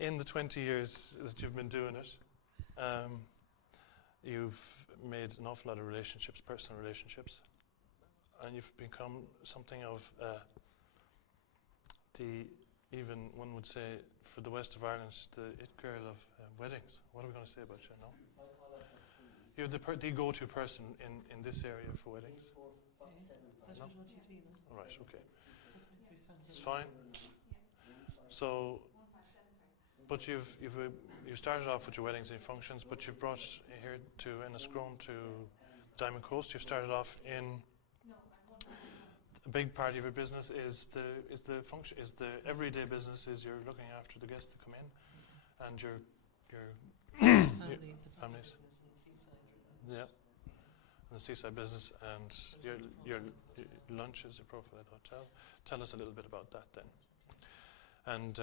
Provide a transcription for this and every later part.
in the 20 years that you've been doing it, you've made an awful lot of relationships, personal relationships, and you've become something of even one would say, for the west of Ireland, the it girl of weddings. What are we going to say about you now? You're the go-to person in this area for weddings. No? Right, okay. It's fine. So, but you started off with your weddings and your functions, but you've brought here to Enniscrone, to Diamond Coast. You've started off in a big part of your business is the everyday business. Is you're looking after the guests that come in, and your families. Yeah, and the seaside business, and your lunches, your profile at the hotel. Tell us a little bit about that then. And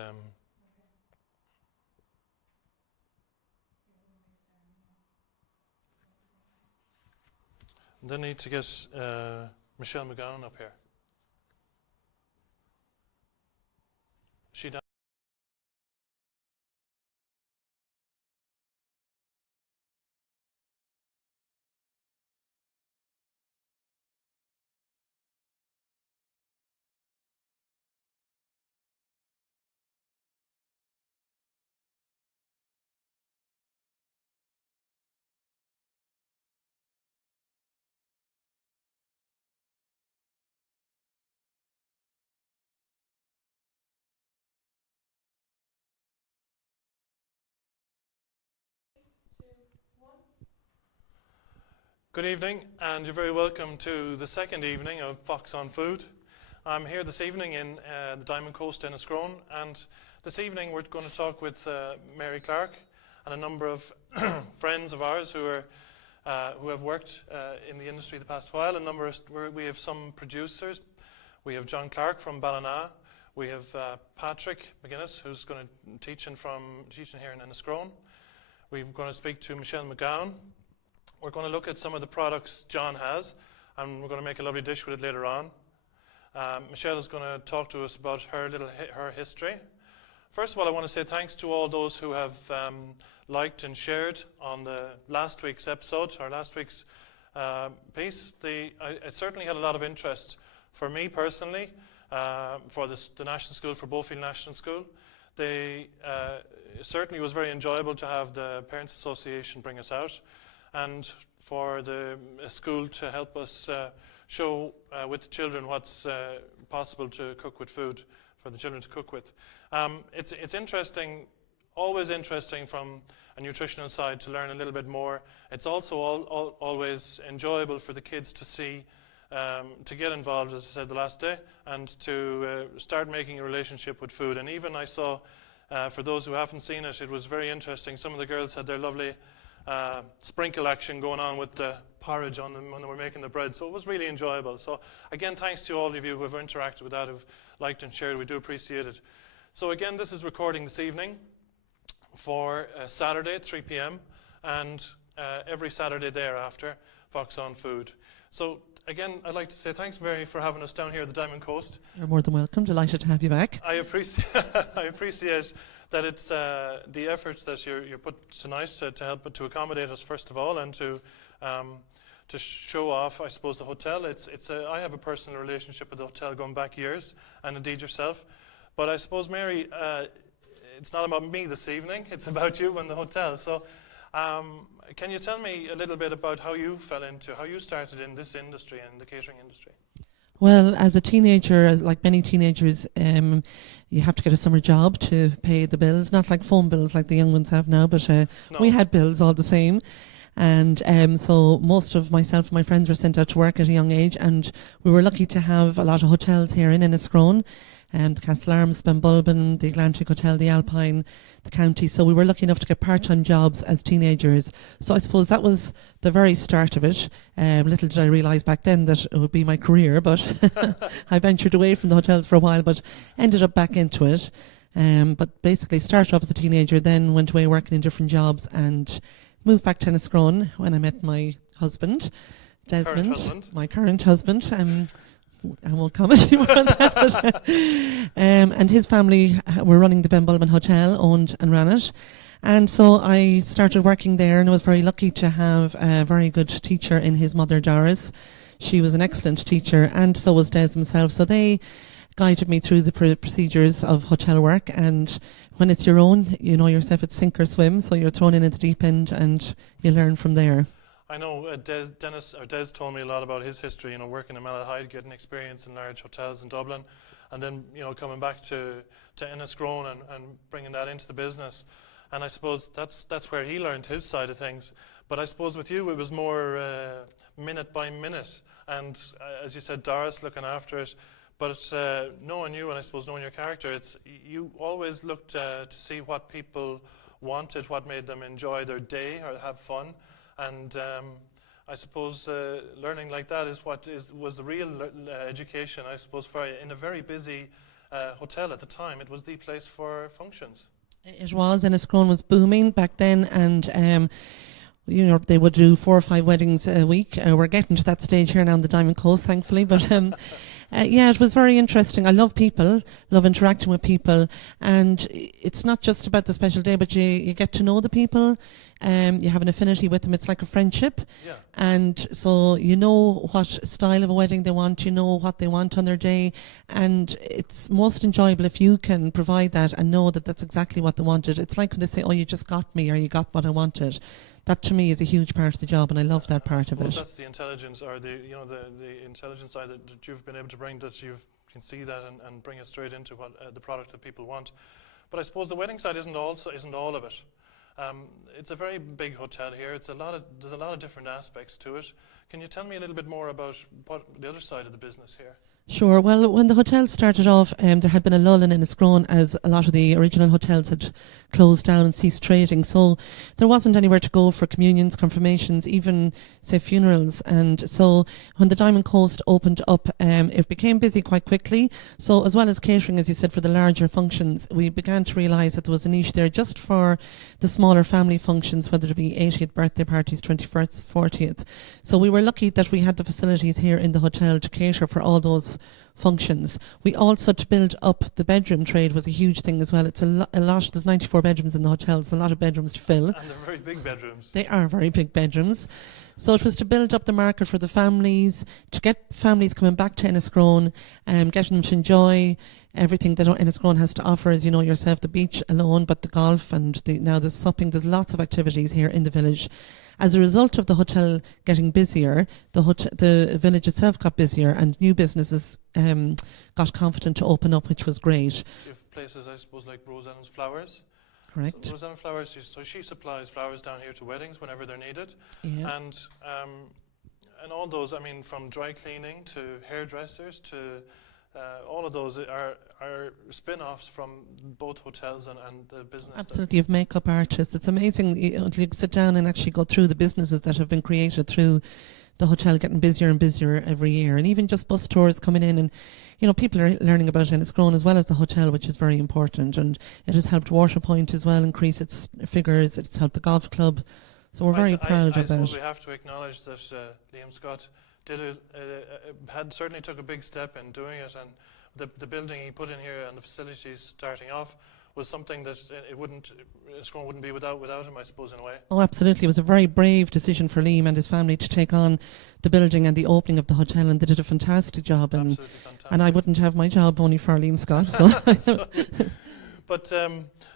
then need to get Mc Gowan up here. She down. Good evening, and you're very welcome to the second evening of Fox on Food. I'm here this evening in the Diamond Coast, Enniscrone, and this evening we're going to talk with Mary Clarke and a number of friends of ours who have worked in the industry the past while. We have some producers. We have John Clarke from Ballina. We have Patrick McGuinness, who's going to teaching here in Enniscrone. We're going to speak to Mc Gowan. We're going to look at some of the products John has, and we're going to make a lovely dish with it later on. Michelle is going to talk to us about her history. First of all, I want to say thanks to all those who have liked and shared on the last week's episode, or last week's piece. It certainly had a lot of interest for me personally, for the National School, for Beaufield National School. It certainly was very enjoyable to have the Parents Association bring us out, and for the school to help us show with the children what's possible to cook with food for the children to cook with. It's interesting, always interesting from a nutritional side to learn a little bit more. It's also always enjoyable for the kids to see, to get involved, as I said the last day, and to start making a relationship with food. And even I saw, for those who haven't seen it, it was very interesting. Some of the girls had their lovely sprinkle action going on with the porridge on them when they were making the bread. So it was really enjoyable. So again, thanks to all of you who have interacted with that, who've liked and shared. We do appreciate it. So again, this is recording this evening for Saturday at 3 p.m. and every Saturday thereafter, Fox on Food. So again, I'd like to say thanks, Mary, for having us down here at the Diamond Coast. You're more than welcome. Delighted to have you back. I appreciate that it's the efforts that you put tonight to help to accommodate us, first of all, and to show off, I suppose, the hotel. I have a personal relationship with the hotel going back years, and indeed yourself. But I suppose, Mary, it's not about me this evening. It's about you and the hotel. So can you tell me a little bit about how you started in this industry, in the catering industry? Well, as a teenager, like many teenagers, you have to get a summer job to pay the bills. Not like phone bills like the young ones have now, but no. We had bills all the same. And so most of myself and my friends were sent out to work at a young age, and we were lucky to have a lot of hotels here in Enniscrone. The Castle Arms, Benbulben, the Atlantic Hotel, the Alpine, the County. So we were lucky enough to get part-time jobs as teenagers. So I suppose that was the very start of it. Little did I realise back then that it would be my career, but I ventured away from the hotels for a while, but ended up back into it. But basically started off as a teenager, then went away working in different jobs and moved back to Enniscrone when I met my husband, Desmond, my current husband. I won't comment anymore on that. But, and his family were running the Benbulman Hotel, owned and ran it. And so I started working there, and I was very lucky to have a very good teacher in his mother, Doris. She was an excellent teacher, and so was Des himself. So they guided me through the procedures of hotel work. And when it's your own, you know yourself, it's sink or swim. So you're thrown in at the deep end, and you learn from there. I know Des told me a lot about his history, working in Malahide, getting experience in large hotels in Dublin, and then, coming back to Enniscrone and bringing that into the business. And I suppose that's where he learned his side of things. But I suppose with you, it was more minute by minute. And as you said, Doris looking after it. But knowing you, and I suppose knowing your character, you always looked to see what people wanted, what made them enjoy their day or have fun. And I suppose learning like that was the real education, I suppose, in a very busy hotel at the time. It was the place for functions. It was, Enniscrone was booming back then, and they would do 4 or 5 weddings a week. We're getting to that stage here now on the Diamond Coast, thankfully. But it was very interesting. I love people, love interacting with people, and it's not just about the special day, but you get to know the people. You have an affinity with them. It's like a friendship. Yeah. And so you know what style of a wedding they want, you know what they want on their day, and it's most enjoyable if you can provide that and know that that's exactly what they wanted. It's like when they say, oh, you just got me, or you got what I wanted. That to me is a huge part of the job, and I love that part of it. That's the intelligence, or the intelligence side that you've been able to bring, that you can see that and bring it straight into what the product that people want. But I suppose the wedding side isn't all of it. It's a very big hotel here. There's a lot of different aspects to it. Can you tell me a little bit more about what the other side of the business here? Sure. Well, when the hotel started off, there had been a lull in Enniscrone as a lot of the original hotels had closed down and ceased trading. So there wasn't anywhere to go for communions, confirmations, even, say, funerals. And so when the Diamond Coast opened up, it became busy quite quickly. So as well as catering, as you said, for the larger functions, we began to realise that there was a niche there just for the smaller family functions, whether it be 80th birthday parties, 21st, 40th. So we were lucky that we had the facilities here in the hotel to cater for all those functions. We also, to build up the bedroom trade, was a huge thing as well. It's a lot. There's 94 bedrooms in the hotel, so a lot of bedrooms to fill. And they're very big bedrooms. They are very big bedrooms. So it was to build up the market for the families, to get families coming back to Enniscrone, getting them to enjoy everything that Enniscrone has to offer, as you know yourself, the beach alone, but the golf and now the supping. There's lots of activities here in the village. As a result of the hotel getting busier, the village itself got busier, and new businesses got confident to open up, which was great. You have places, I suppose, like Rosanna's Flowers. Correct. So Rosanna Flowers, so she supplies flowers down here to weddings whenever they're needed. Yeah. And all those, I mean, from dry cleaning to hairdressers to all of those are spin-offs from both hotels and the business. Absolutely, of makeup artists. It's amazing until you sit down and actually go through the businesses that have been created through the hotel, getting busier and busier every year. And even just bus tours coming in, and people are learning about Enniscrone as well as the hotel, which is very important. And it has helped Waterpoint as well increase its figures. It's helped the golf club. So we're very proud of that. I suppose we have to acknowledge that Liam Scott certainly took a big step in doing it, and the building he put in here and the facilities starting off was something that Enniscrone wouldn't be without him, I suppose, in a way. Oh, absolutely. It was a very brave decision for Liam and his family to take on the building and the opening of the hotel, and they did a fantastic job. Absolutely fantastic. And I wouldn't have my job only for Liam Scott. So. But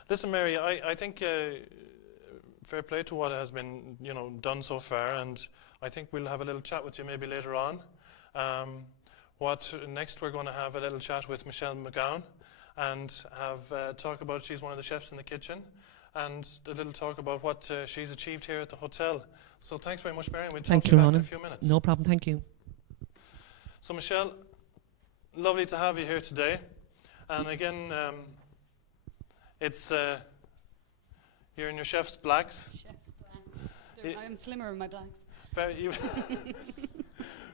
listen, Mary, I think fair play to what has been done so far, and I think we'll have a little chat with you maybe later on. Next we're going to have a little chat with Mc Gowan and have talk about, she's one of the chefs in the kitchen, and a little talk about what she's achieved here at the hotel. So thanks very much, Mary. We'll talk to you back in a few minutes. No problem, thank you. So Michelle, lovely to have you here today. And again, it's you're in your chef's blacks. Chef's blacks. I'm slimmer in my blacks.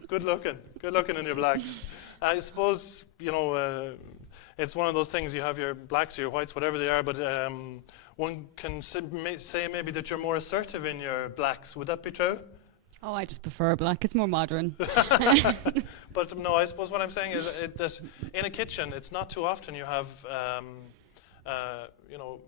Good looking in your blacks. I suppose it's one of those things. You have your blacks, your whites, whatever they are, but one can say maybe that you're more assertive in your blacks. Would that be true? Oh, I just prefer black. It's more modern. But no, I suppose what I'm saying is that in a kitchen, it's not too often you have, you know,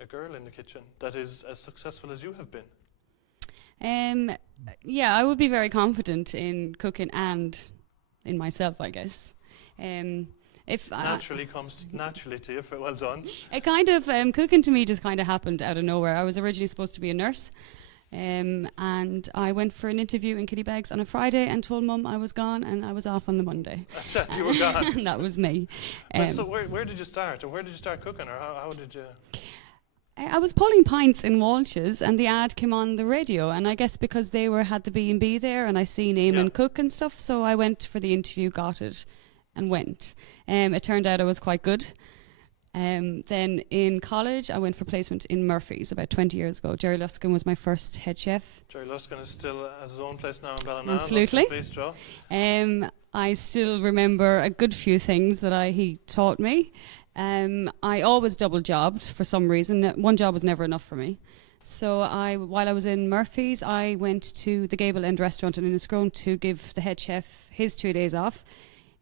a girl in the kitchen that is as successful as you have been. Yeah, I would be very confident in cooking and in myself, I guess. If Comes naturally to you. Well done. It kind of cooking to me just kind of happened out of nowhere. I was originally supposed to be a nurse, and I went for an interview in Kittybags on a Friday and told Mum I was gone, and I was off on the Monday. That's it. You were gone. And that was me. So where did you start, or where did you start cooking, or how did you? I was pulling pints in Walsh's, and the ad came on the radio, and I guess because they had the B&B there, and I seen Eamon cook and stuff, so I went for the interview, got it, and went. It turned out I was quite good. Then in college, I went for placement in Murphy's about 20 years ago. Jerry Luskin was my first head chef. Jerry Luskin is still has his own place now in Ballina. Absolutely. Bistro. I still remember a good few things that he taught me. I always double jobbed for some reason. One job was never enough for me. So while I was in Murphy's, I went to the Gable End restaurant in Enniscrone to give the head chef his 2 days off.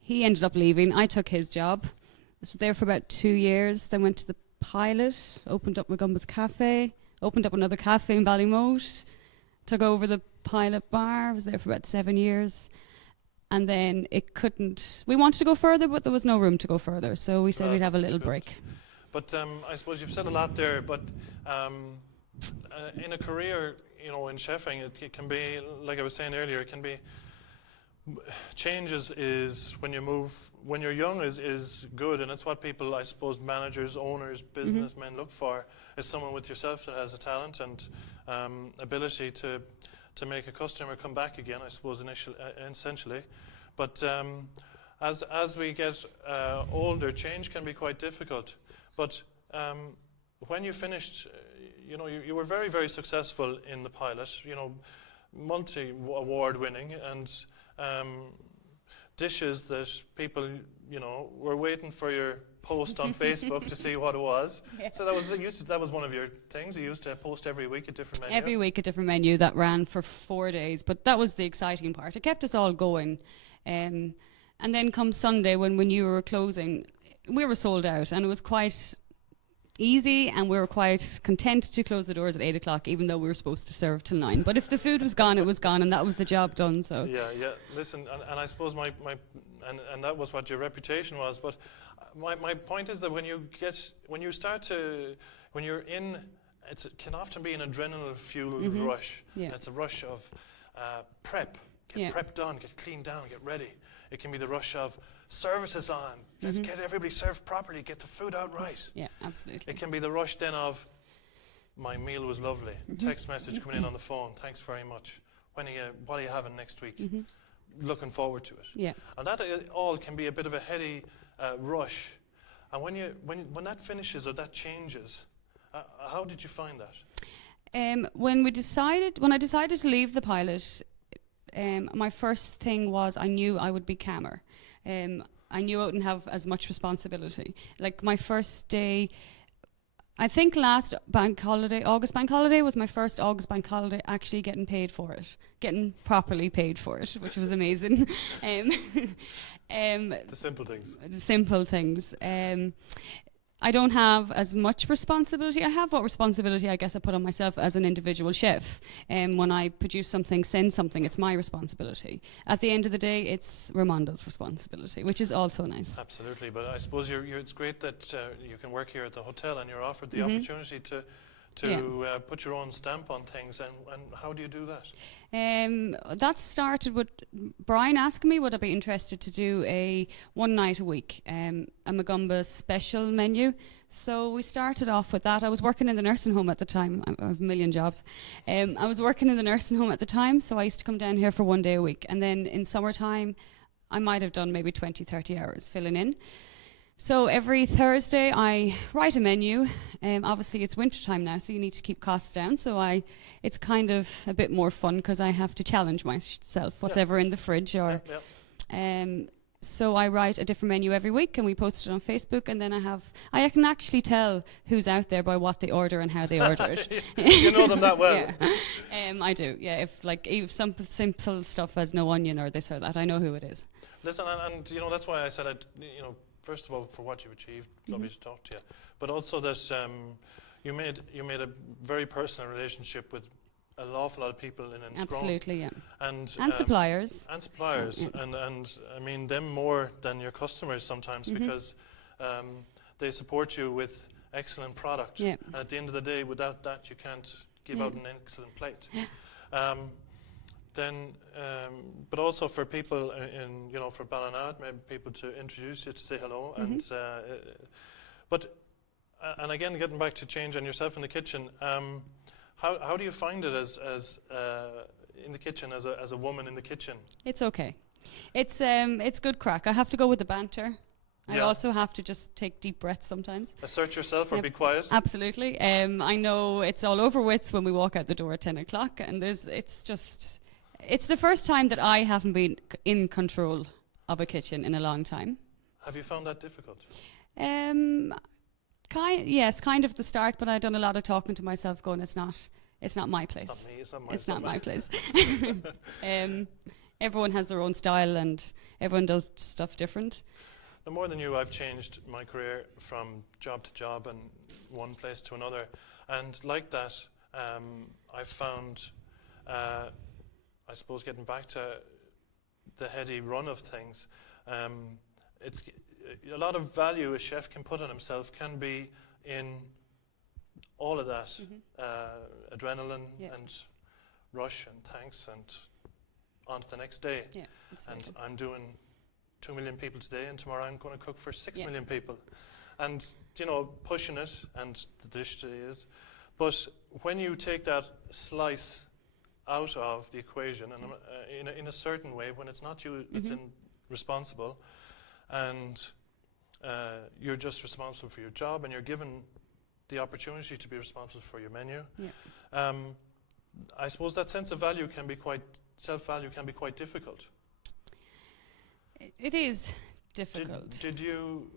He ended up leaving. I took his job. I was there for about 2 years. Then went to the Pilot, opened up Magumba's Cafe, opened up another cafe in Ballymote, took over the Pilot bar. I was there for about 7 years. And then we wanted to go further, but there was no room to go further. So we said we'd have a little break. But I suppose you've said a lot there, but in a career, you know, in chefing, it can be, like I was saying earlier, it can be, changes is when you move, when you're young is good, and it's what people, I suppose, managers, owners, businessmen look for, is someone with yourself that has a talent and ability to make a customer come back again, I suppose, essentially. But as we get older, change can be quite difficult. But when you finished, you know, you were very, very successful in the Pilot, you know, multi-award winning, and dishes that people, you know, were waiting for your post on Facebook to see what it was. Yeah. So that was one of your things. You used to post every week a different menu. Every week a different menu that ran for 4 days, but that was the exciting part. It kept us all going. And then come Sunday when you were closing, we were sold out, and it was quite easy, and we were quite content to close the doors at 8 o'clock, even though we were supposed to serve till 9. But if the food was gone, it was gone, and that was the job done. So yeah. Listen, and I suppose and that was what your reputation was. But my point is that when you're in, it can often be an adrenaline fueled rush. Yeah. It's a rush of prep, get prep done, get cleaned down, get ready. It can be the rush of services on. Let's get everybody served properly, get the food out right. Yeah, absolutely. It can be the rush then of, my meal was lovely. Text message coming in on the phone, thanks very much. What are you having next week? Looking forward to it. Yeah. And that all can be a bit of a heady rush. And when that finishes or that changes, how did you find that? When I decided to leave the Pilot, my first thing was I knew I would be calmer. I knew I wouldn't have as much responsibility. Like my first day, I think last bank holiday, August bank holiday, was my first August bank holiday actually getting paid for it, getting properly paid for it, which was amazing. The simple things. The simple things. I don't have as much responsibility. I have what responsibility I guess I put on myself as an individual chef. When I produce something, send something, it's my responsibility. At the end of the day, it's Ramonda's responsibility, which is also nice. Absolutely, but I suppose it's great that you can work here at the hotel and you're offered the opportunity to put your own stamp on things, and how do you do that? That started with Brian asking me would I be interested to do a one night a week, a Magumba special menu. So we started off with that. I was working in the nursing home at the time. I have a million jobs. I was working in the nursing home at the time, so I used to come down here for 1 day a week. And then in summertime, I might have done maybe 20, 30 hours filling in. So every Thursday I write a menu. Obviously it's winter time now, so you need to keep costs down. So it's kind of a bit more fun because I have to challenge myself, whatever in the fridge or. So I write a different menu every week, and we post it on Facebook. And then I can actually tell who's out there by what they order and how they order it. You know them that well. Yeah. I do. Yeah, if some simple stuff has no onion or this or that, I know who it is. Listen, and that's why I said first of all, for what you've achieved, lovely to talk to you, but also that you made a very personal relationship with an awful lot of people in Enniscrone. Absolutely, yeah. And suppliers. And suppliers, yeah. and I mean them more than your customers sometimes, because they support you with excellent product. Yeah. And at the end of the day, without that, you can't give out an excellent plate. But also for people for Ballynad, maybe people to introduce you, to say hello, and and again, getting back to change on yourself in the kitchen. How do you find it as in the kitchen, as a woman in the kitchen? It's okay. It's good crack. I have to go with the banter. I also have to just take deep breaths sometimes. Assert yourself or be quiet. Absolutely. I know it's all over with when we walk out the door at 10 o'clock, and it's the first time that I haven't been in control of a kitchen in a long time. Have you found that difficult? Yes, kind of at the start, but I've done a lot of talking to myself, going, it's not my place. It's not my place. Everyone has their own style, and everyone does stuff different. No more than you, I've changed my career from job to job and one place to another, and like that, I've found, I suppose, getting back to the heady run of things, it's a lot of value a chef can put on himself can be in all of that adrenaline and rush and thanks and on to the next day. Yeah, absolutely. And I'm doing 2 million people today, and tomorrow I'm going to cook for 6 million people, and pushing it, and the dish today is. But when you take that slice out of the equation, and in a certain way, when it's not you that's responsible, and you're just responsible for your job, and you're given the opportunity to be responsible for your menu. Yeah. I suppose that sense of value can be self-value can be quite difficult. It is difficult. Did you,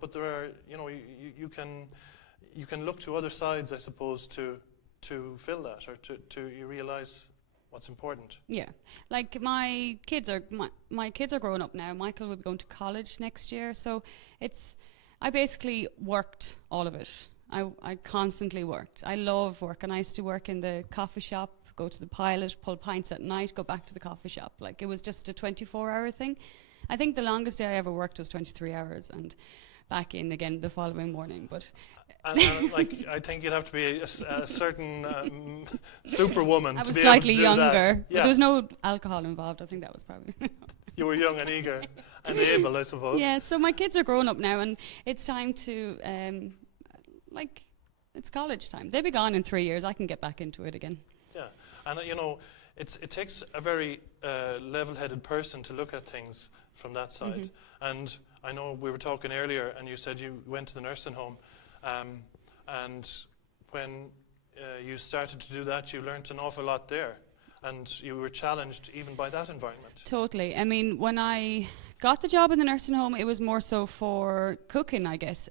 but there are, you can look to other sides, I suppose, to fill that, or to you realize what's important. Yeah, like my kids are growing up now. Michael will be going to college next year, so I basically worked all of it. I constantly worked. I love work, and I used to work in the coffee shop, go to the pilot, pull pints at night, go back to the coffee shop. Like, it was just a 24-hour thing. I think the longest day I ever worked was 23 hours, and back in again the following morning. But and like, I think you'd have to be a certain superwoman. I was to be slightly able to do younger. that. But there was no alcohol involved. I think that was probably. You were young and eager and able, I suppose. Yeah. So my kids are grown up now, and it's time to it's college time. They'll be gone in 3 years. I can get back into it again. Yeah, and it takes a very level-headed person to look at things from that side. And I know we were talking earlier, and you said you went to the nursing home, and when you started to do that, you learnt an awful lot there, and you were challenged even by that environment. Totally. I mean, when I got the job in the nursing home, it was more so for cooking, I guess.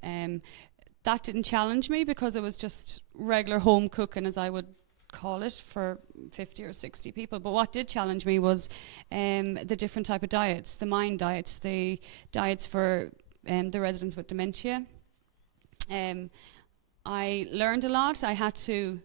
That didn't challenge me, because it was just regular home cooking, as I would call it, for 50 or 60 people. But what did challenge me was the different type of diets, the mind diets, the diets for the residents with dementia. I learned a lot. I had to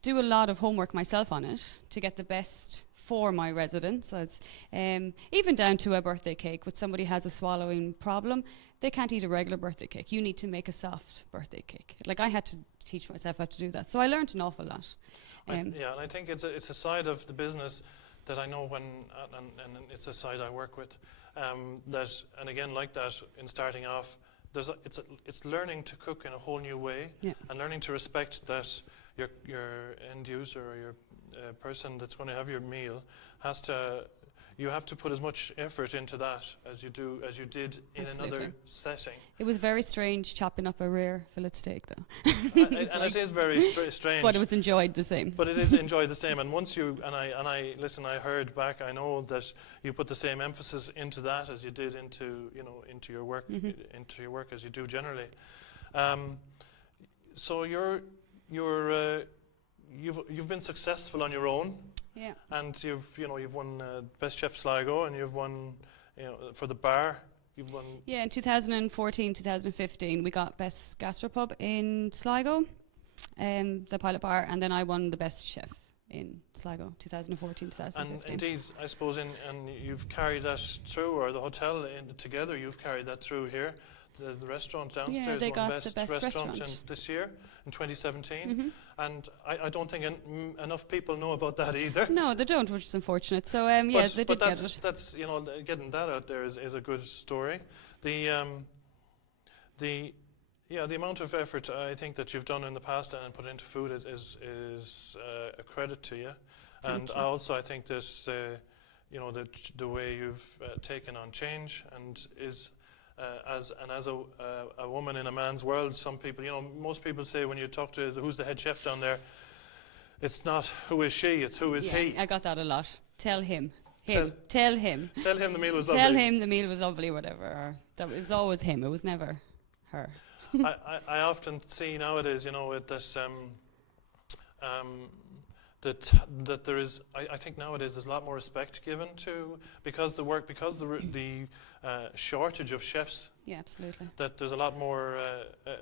do a lot of homework myself on it to get the best for my residents, as even down to a birthday cake. When somebody has a swallowing problem, they can't eat a regular birthday cake. You need to make a soft birthday cake. Like, I had to teach myself how to do that. So I learned an awful lot. And I think it's a side of the business that I know when, and it's a side I work with, that, and again, like that, in starting off, it's learning to cook in a whole new way, and learning to respect that your end user or your person that's going to have your meal has to, you have to put as much effort into that as you did in Absolutely. another setting. It was very strange chopping up a rare fillet steak, though. And it is very strange. But it was enjoyed the same. But it is enjoyed the same. And once you I listen, I heard back. I know that you put the same emphasis into that as you did into your work, into your work as you do generally. So you've been successful on your own. Yeah. And you've won Best Chef Sligo, and you've won for the bar. You've won. Yeah, in 2014, 2015, we got Best Gastropub in Sligo, the Pilot Bar, and then I won the Best Chef in Sligo, 2014, 2015. And indeed, I suppose, and you've carried that through, or the hotel together, you've carried that through here. The restaurant downstairs they won got the best restaurant. This year in 2017, and I don't think enough people know about that either. No, they don't, which is unfortunate. So they did but get it. that's getting that out there is a good story. The amount of effort I think that you've done in the past and put into food is a credit to you. And I think this the way you've taken on change and is. As a woman in a man's world, some people, most people say when you talk to who's the head chef down there, it's not who is she, it's who is he. I got that a lot. Tell him. Tell him. Tell him the meal was lovely. Tell him the meal was lovely, whatever. Or that it was always him. It was never her. I often see nowadays, with this that there is. I think nowadays there's a lot more respect given to because the shortage of chefs. Yeah, absolutely. That there's a lot more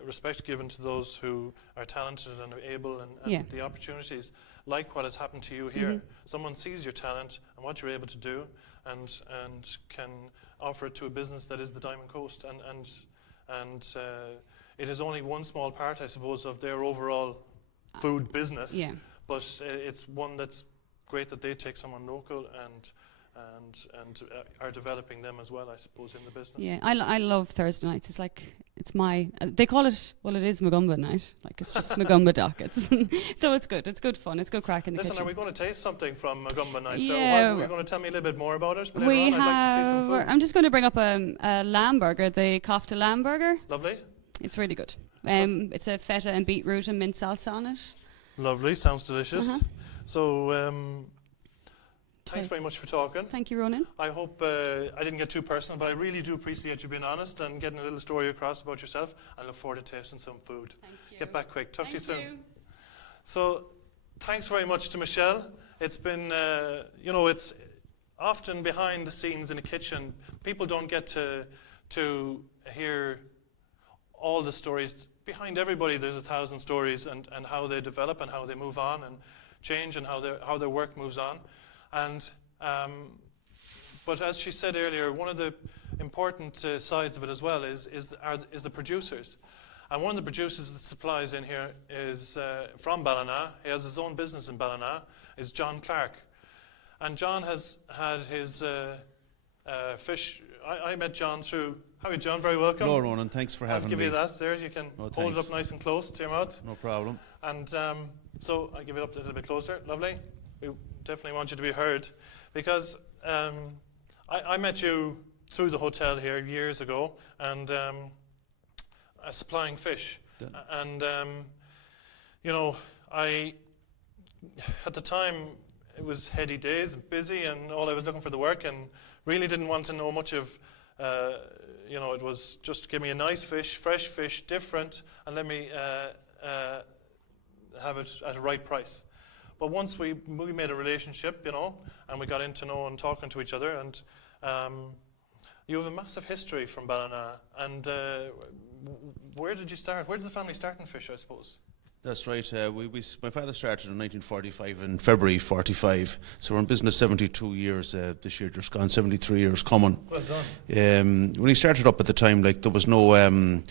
respect given to those who are talented and are able and the opportunities, like what has happened to you here. Someone sees your talent and what you're able to do, and can offer it to a business that is the Diamond Coast, and it is only one small part, I suppose, of their overall food business. Yeah. But it's one that's great that they take someone local and are developing them as well, I suppose, in the business. Yeah, I love Thursday nights. It's like, it's my, they call it, well, it is Magumba night. Like, it's just Magumba dockets. So it's good. It's good fun. It's good crack in the kitchen. Are we going to taste something from Magumba night? Yeah. So are you going to tell me a little bit more about it? I'd like to see some food. I'm just going to bring up a lamb burger, the kofta lamb burger. Lovely. It's really good. It's a feta and beetroot and mint salsa on it. Lovely. Sounds delicious. So, thanks very much for talking. Thank you, Ronan. I hope I didn't get too personal, but I really do appreciate you being honest and getting a little story across about yourself. I look forward to tasting some food. Thank you. Get back quick. Talk to you soon. You. So, thanks very much to Michelle. It's been, it's often behind the scenes in a kitchen. People don't get to hear all the stories. Behind everybody, there's 1,000 stories, and how they develop and how they move on and change and how their work moves on. And but as she said earlier, one of the important sides of it as well is the producers. And one of the producers that supplies in here is from Ballina. He has his own business in Ballina. Is John Clarke, and John has had his fish. I met John through. How are you, John? Very welcome. Hello, Ronan. Thanks for having me. I'll give you that there. You can hold it up nice and close to your mouth. No problem. And so I'll give it up a little bit closer. Lovely. We definitely want you to be heard, because I met you through the hotel here years ago, and supplying fish. And I at the time it was heady days, busy, and all I was looking for the work, and really didn't want to know much of. It was just give me a nice fish, fresh fish, different, and let me have it at a right price. But once we made a relationship, and we got into know and talking to each other, and you have a massive history from Ballina. And where did you start? Where did the family start in fish, I suppose? That's right. My father started in 1945, in February 45. So we're in business 72 years this year, just gone 73 years coming. Well done. When he started up at the time, like, there was no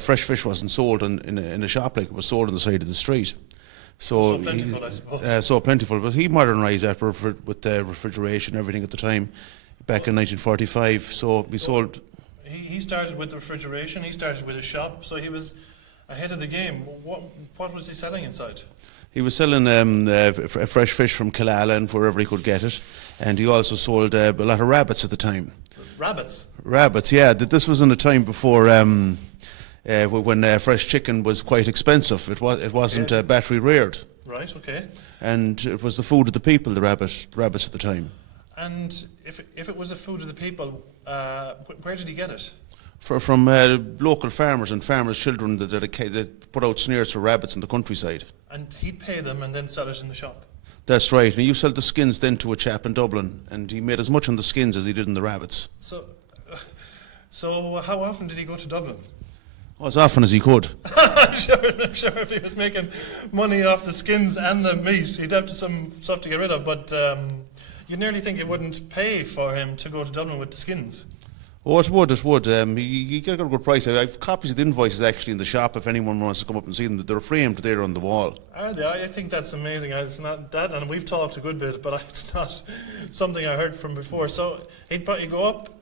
fresh fish wasn't sold in a shop, like it was sold on the side of the street. So plentiful, I suppose. So plentiful, but he modernised that with refrigeration and everything at the time, back in 1945. So we sold. He started with refrigeration. He started with a shop. So he was ahead of the game. What was he selling inside? He was selling fresh fish from Killala and wherever he could get it, and he also sold a lot of rabbits at the time. Rabbits? Rabbits, yeah. This was in a time before when fresh chicken was quite expensive. It wasn't battery reared. Right, okay. And it was the food of the people, the rabbits at the time. And if it was the food of the people, where did he get it? From local farmers and farmers' children that put out snares for rabbits in the countryside. And he'd pay them and then sell it in the shop? That's right. And he used to sell the skins then to a chap in Dublin, and he made as much on the skins as he did on the rabbits. So how often did he go to Dublin? As often as he could. I'm sure if he was making money off the skins and the meat, he'd have some stuff to get rid of, but you'd nearly think it wouldn't pay for him to go to Dublin with the skins. Oh, it would. He got a good price. I have copies of the invoices actually in the shop if anyone wants to come up and see them. They're framed there on the wall. Are they? I think that's amazing. It's not that, and we've talked a good bit, but it's not something I heard from before. So he'd probably go up.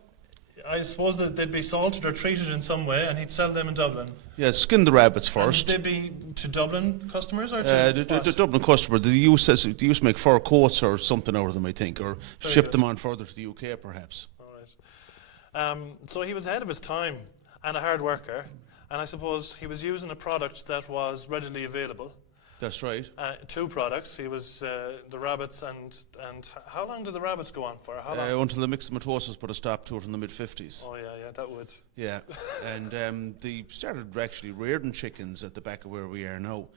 I suppose that they'd be salted or treated in some way, and he'd sell them in Dublin. Yeah, skin the rabbits first. And they'd be to Dublin customers or to the Dublin customer. They used to make fur coats or something out of them, I think, or ship them on further to the UK, perhaps. So he was ahead of his time and a hard worker, and I suppose he was using a product that was readily available. That's right. 2 products. He was the rabbits and how long did the rabbits go on for? How long? Until the myxomatosis put a stop to it in the mid-50s. Oh yeah, that would. Yeah, and they started actually rearing chickens at the back of where we are now.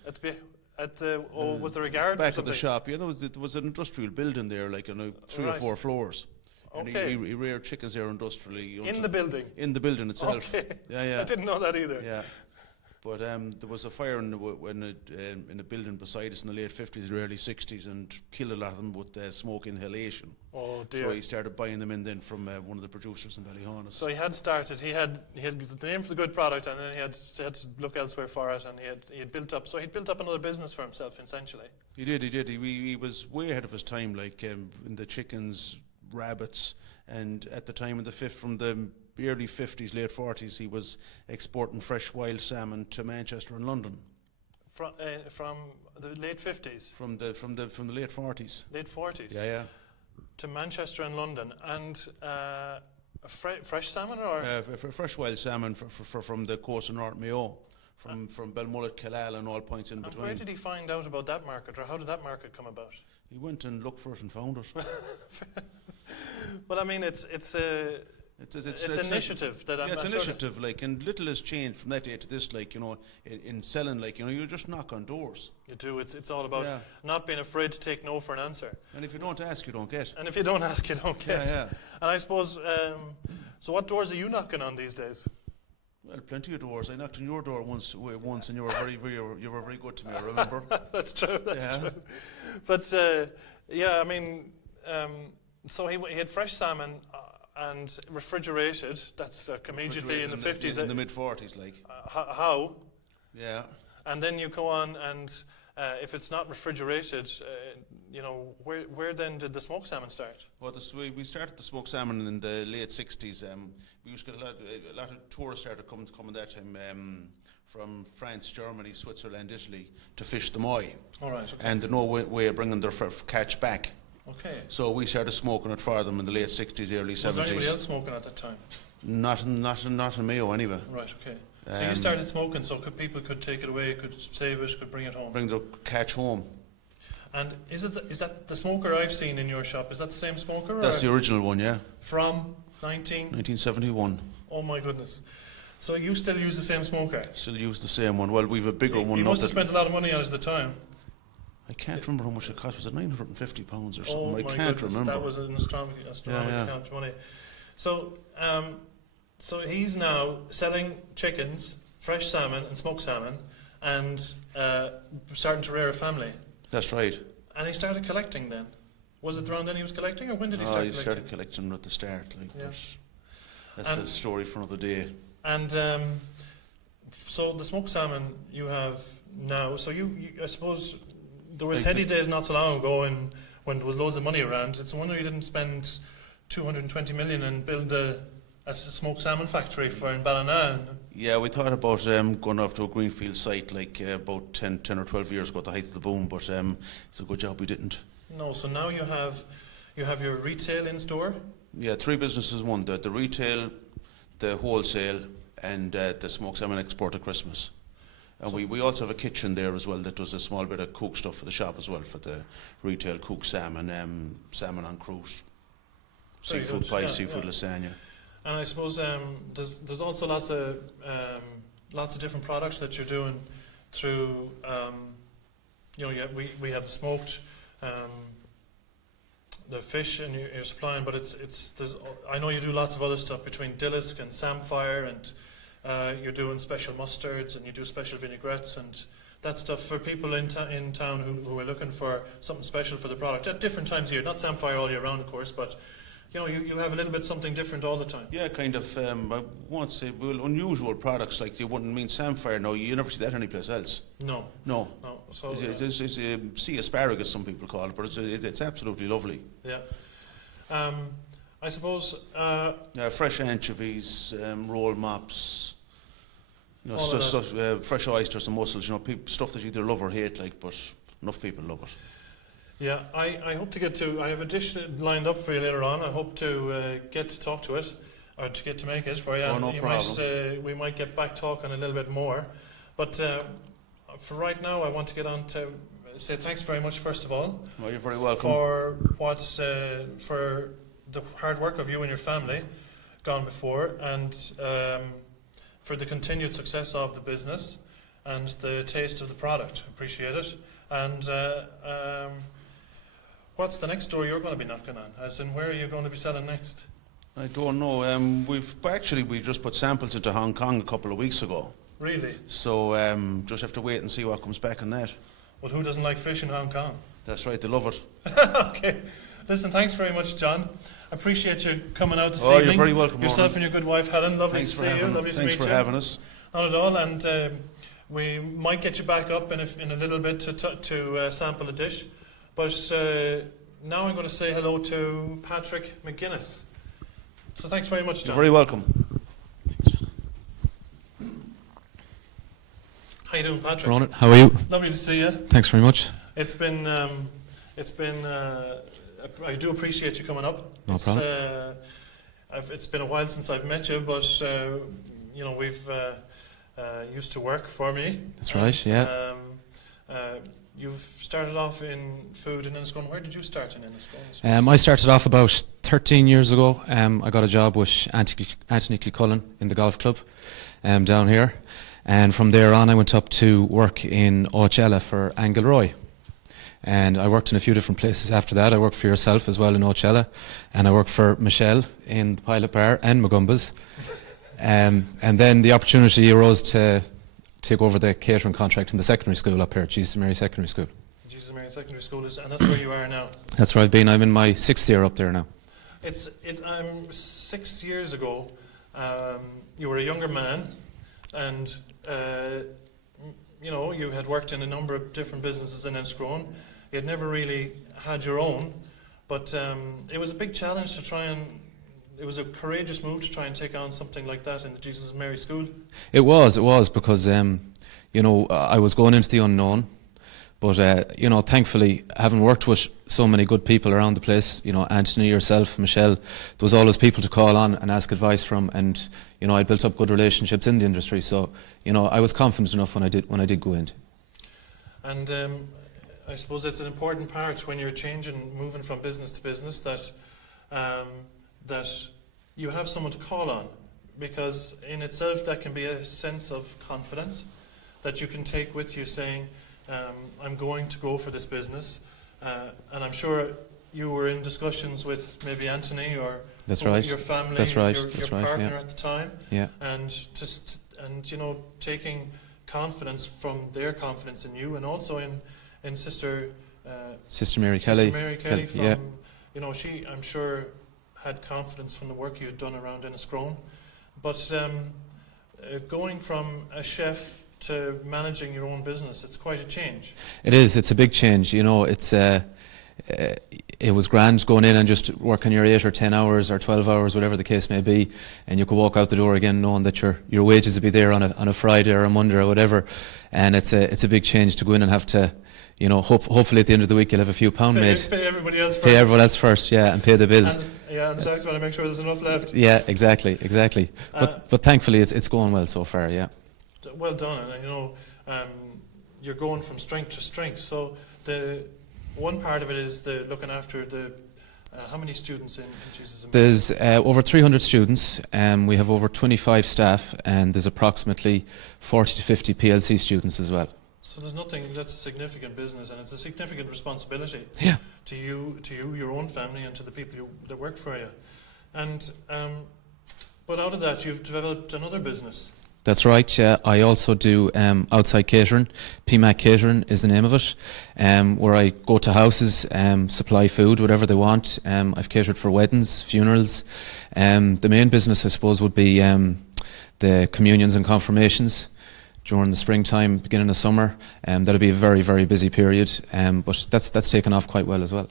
Was there a garden? Back of the shop, there was an industrial building there, like 3 or 4 floors. Okay. And he reared chickens there industrially. In the building? In the building itself. Okay. Yeah. I didn't know that either. Yeah. But there was a fire in a building beside us in the late 50s or early 60s and killed a lot of them with smoke inhalation. Oh dear. So he started buying them in then from one of the producers in Ballyhonus. So he had the name for the good product, and then he had to look elsewhere for it, and he had built up. So he'd built up another business for himself essentially. He did. He was way ahead of his time, like in the chickens, rabbits, and at the time from the early 50s, late 40s, he was exporting fresh wild salmon to Manchester and London. From the late 50s? From the late 40s. Late 40s? Yeah. To Manchester and London, and fresh salmon or fresh wild salmon from the coast of North Mayo, from Belmullet, Killala, and all points in between. Where did he find out about that market, or how did that market come about? He went and looked for it and found it. Well, I mean, it's initiative that I'm. Yeah, it's initiative, and little has changed from that day to this. In selling, you just knock on doors. You do. It's all about not being afraid to take no for an answer. And if you don't ask, you don't get. And if you don't ask, you don't get. Yeah. And I suppose. So, what doors are you knocking on these days? Well, plenty of doors. I knocked on your door once, and you were very good to me. I remember. That's true. That's true. But I mean, so he had fresh salmon and refrigerated. That's immediately in the 50s. In the mid 40s, how? Yeah. And then you go on, and if it's not refrigerated, where then did the smoked salmon start? Well, we started the smoked salmon in the late 60s. We used to get a lot of tourists started coming that time from France, Germany, Switzerland, Italy to fish the moi. All right. Okay. And there's no way of bringing their catch back. Okay. So we started smoking it for them in the late 60s, early 70s. Was there anybody else smoking at that time? Not in Mayo anyway. Right. Okay. So you started smoking, so people could take it away, could save it, could bring it home. Bring their catch home. And is that the smoker I've seen in your shop? Is that the same smoker? That's the original one, yeah. From 1971. Oh my goodness! So you still use the same smoker? Still use the same one. Well, we've a bigger one. You must have spent a lot of money on it at the time. I can't remember how much it cost. Was it £950 or something? Oh I can't remember. That was an astronomical amount of money. So, so he's now selling chickens, fresh salmon and smoked salmon, and starting to rear a family. That's right. And he started collecting then. Was it around then he was collecting, or when did he start collecting? He started collecting at the start. That's a story for another day. And so the smoked salmon you have now. So you I suppose there was heady days not so long ago when there was loads of money around. It's a wonder you didn't spend 220 million and build a a smoked salmon factory for in Ballina. Yeah, we thought about going off to a greenfield site like about 10 or 12 years ago at the height of the boom, but it's a good job we didn't. No, so now you have your retail in store. Yeah, 3 businesses, one, the retail, the wholesale, and the smoked salmon export at Christmas. And we also have a kitchen there as well that does a small bit of cook stuff for the shop as well, for the retail cooked salmon, salmon on croute, Very seafood good. pie, Yeah, seafood yeah. lasagna. And I suppose there's also lots of different products that you're doing through. We have the smoked, the fish, and you're supplying. But I know you do lots of other stuff between Dillisk and Samphire, and you're doing special mustards, and you do special vinaigrettes, and that stuff for people in town who are looking for something special for the product at different times of year. Not Samphire all year round, of course, but you have a little bit something different all the time. Yeah, kind of, I won't say, unusual products, like you wouldn't mean Samphire, no, you never see that anyplace else. No. So It's sea asparagus, some people call it, but it's absolutely lovely. yeah. I suppose Fresh anchovies, roll mops, All of stuff, fresh oysters and mussels, stuff that you either love or hate, like, but enough people love it. yeah, I hope to get to. I have a dish lined up for you later on. I hope to get to talk to it, or to get to make it for you. Oh, And no problem. we might get back talking a little bit more, but for right now, I want to get on to say thanks very much, first of all, Well, you're very welcome. for for the hard work of you and your family gone before, and for the continued success of the business and the taste of the product. Appreciate it. And what's the next door you're going to be knocking on? As in, where are you going to be selling next? I don't know. We just put samples into Hong Kong a couple of weeks ago, Really? so just have to wait and see what comes back on that. Well, who doesn't like fish in Hong Kong? That's right, they love it. Okay. Listen, thanks very much, John. I appreciate you coming out this Oh, evening. you're very welcome, Yourself Ronan. and your good wife, Helen. Lovely Thanks to for see you. having Lovely to Thanks meet for you. having us. Not at all. And we might get you back up in a little bit to sample a dish. But now I'm going to say hello to Patrick McGuinness. So thanks very much, You're John. very welcome. How you doing, Patrick? Ronan, how are you? Lovely to see you. Thanks very much. It's been. I do appreciate you coming up. No problem. It's been a while since I've met you, but we've used to work for me. That's right, yeah. You've started off in food in Enniscrone. Where did you start in Enniscrone? I started off about 13 years ago. I got a job with Anthony Cullen in the golf club down here. And from there on, I went up to work in Ocella for Angleroy. And I worked in a few different places after that. I worked for yourself as well in Ocella. And I worked for Michelle in the Pilot Bar and Magumba's. And then the opportunity arose to take over the catering contract in the secondary school up here at Jesus Mary Secondary School. Jesus Mary Secondary School and that's where you are now. That's where I've been. I'm in my 6th year up there now. 6 years ago, you were a younger man, and you had worked in a number of different businesses in Enniscrone. You had never really had your own, but it was a big challenge to try and. It was a courageous move to try and take on something like that in the Jesus Mary School. It was because I was going into the unknown, but thankfully, having worked with so many good people around the place, Anthony, yourself, Michelle, there was always people to call on and ask advice from, and I built up good relationships in the industry. So I was confident enough when I did go in. And I suppose it's an important part when you're moving from business to business that you have someone to call on, because in itself that can be a sense of confidence that you can take with you, saying, I'm going to go for this business. And I'm sure you were in discussions with maybe Anthony or That's right. your family, That's right. your That's right, partner yeah. at the time, Yeah. and taking confidence from their confidence in you, and also in Sister Mary Kelly. Sister Mary Kelly from, yeah. she, I'm sure, had confidence from the work you had done around Enniscrone. But going from a chef to managing your own business, it's quite a change. It is. It's a big change. It's it was grand going in and just working your 8 or 10 hours or 12 hours, whatever the case may be, and you could walk out the door again knowing that your wages would be there on a Friday or a Monday or whatever. And it's a big change to go in and have to, hopefully at the end of the week you'll have a few pound made. Pay everybody else first. Pay everyone else first, yeah, and pay the bills. And the tax want to make sure there's enough left. Yeah, exactly. But thankfully it's going well so far, yeah. Well done, and you're going from strength to strength. So the one part of it is the looking after the how many students in Jesus? There's over 300 students. We have over 25 staff, and there's approximately 40 to 50 PLC students as well. So there's nothing. That's a significant business, and it's a significant responsibility. Yeah. To you, your own family, and to the people that work for you. And but out of that, you've developed another business. That's right, yeah. I also do outside catering. PMAC Catering is the name of it, where I go to houses, supply food, whatever they want. I've catered for weddings, funerals. The main business, I suppose, would be the communions and confirmations during the springtime, beginning of summer. That'll be a very, very busy period, but that's taken off quite well as well.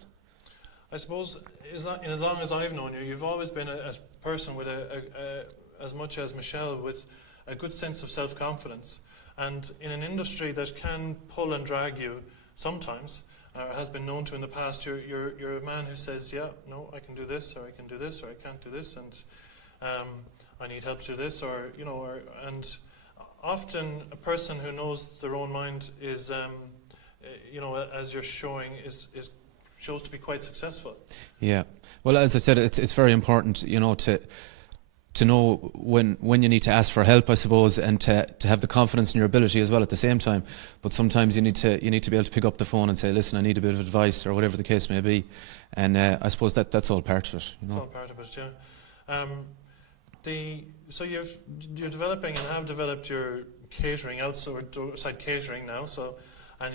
I suppose, as long as I've known you, you've always been a person with as much as Michelle, with a good sense of self-confidence, and in an industry that can pull and drag you sometimes, has been known to in the past, you're a man who says, yeah, no, I can do this, or I can do this, or I can't do this, and I need help to do this, and often a person who knows their own mind is, as you're showing, shows to be quite successful. Yeah. Well, as I said, it's very important, to know when you need to ask for help, I suppose, and to have the confidence in your ability as well at the same time. But sometimes you need to be able to pick up the phone and say, listen, I need a bit of advice, or whatever the case may be. And I suppose that's all part of it. It's all part of it, yeah. So you're developing and have developed your catering outside catering now. And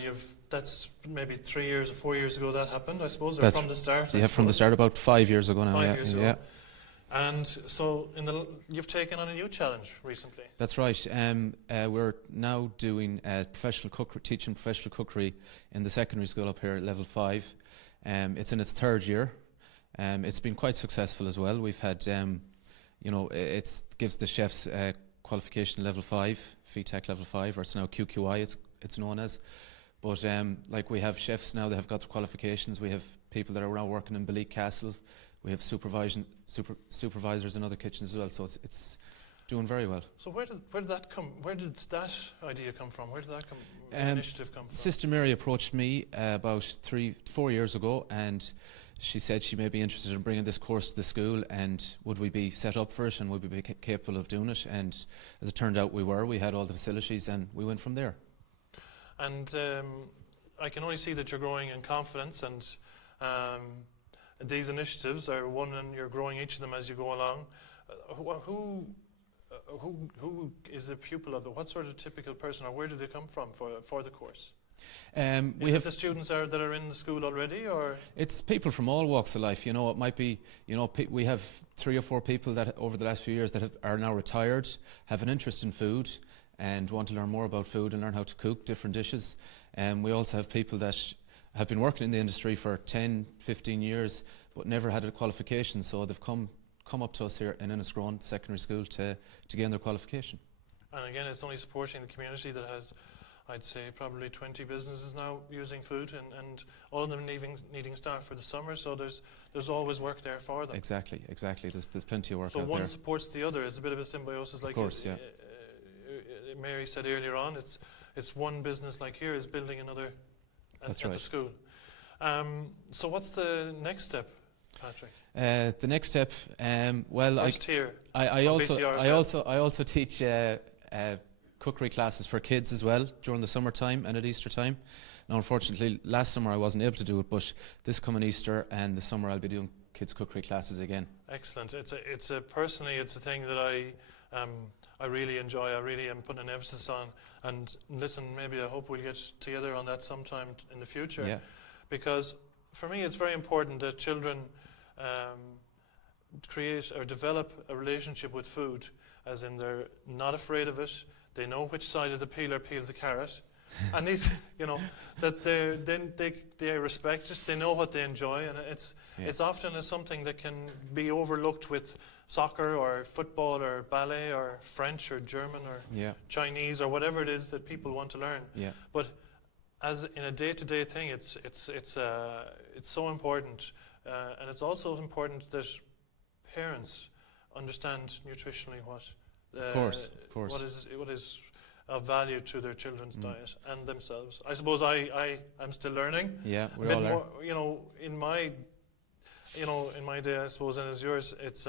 that's maybe 3 years or 4 years ago that happened, I suppose, or from the start. Yeah, from the start, about 5 years ago now. 5 years ago. Yeah. And so you've taken on a new challenge recently. That's right. We're now doing teaching professional cookery in the secondary school up here at level 5. It's in its 3rd year. It's been quite successful as well. We've had, it gives the chefs qualification level 5, FETAC level 5, or it's now QQI. It's known as. But we have chefs now that have got the qualifications. We have people that are now working in Belique Castle. We have supervisors in other kitchens as well, so it's doing very well. So where did that come? Where did that idea come from? Where did that initiative come from? Sister Mary approached me about 3-4 years ago, and she said she may be interested in bringing this course to the school, and would we be set up for it, and would we be capable of doing it? And as it turned out, we were. We had all the facilities, and we went from there. And I can only see that you're growing in confidence, and these initiatives are one, and you're growing each of them as you go along. Who is a pupil of it? What sort of typical person, or where do they come from for the course? We have the students that are in the school already, or it's people from all walks of life. It might be, we have 3 or 4 people that over the last few years that are now retired, have an interest in food, and want to learn more about food and learn how to cook different dishes. We also have people that have been working in the industry for 10, 15 years, but never had a qualification, so they've come up to us here in Enniscrone secondary school to gain their qualification. And again, it's only supporting the community that has, I'd say, probably 20 businesses now using food, and all of them needing staff for the summer, so there's always work there for them. Exactly. There's plenty of work out there. So one supports the other. It's a bit of a symbiosis, like of course, yeah. Mary said earlier on. It's one business like here is building another at the school. So what's the next step, Patrick? The next step, I also teach cookery classes for kids as well during the summertime and at Easter time. Now, unfortunately, last summer I wasn't able to do it, but this coming Easter and the summer I'll be doing kids cookery classes again. Excellent. It's a thing that I really enjoy. I really am putting an emphasis on. And listen, maybe I hope we'll get together on that sometime in the future. Yeah. Because for me, it's very important that children create or develop a relationship with food, as in they're not afraid of it. They know which side of the peeler peels the carrot, and these, you know, that they respect us, they know what they enjoy, and it's often something that can be overlooked with soccer or football or ballet or French or German or Chinese or whatever it is that people want to learn. But as in a day-to-day thing, it's so important, and it's also important that parents understand nutritionally what is of value to their children's diet and themselves. I suppose I'm still learning. Yeah, we a all bit are. more, in my day, I suppose, and as yours, it's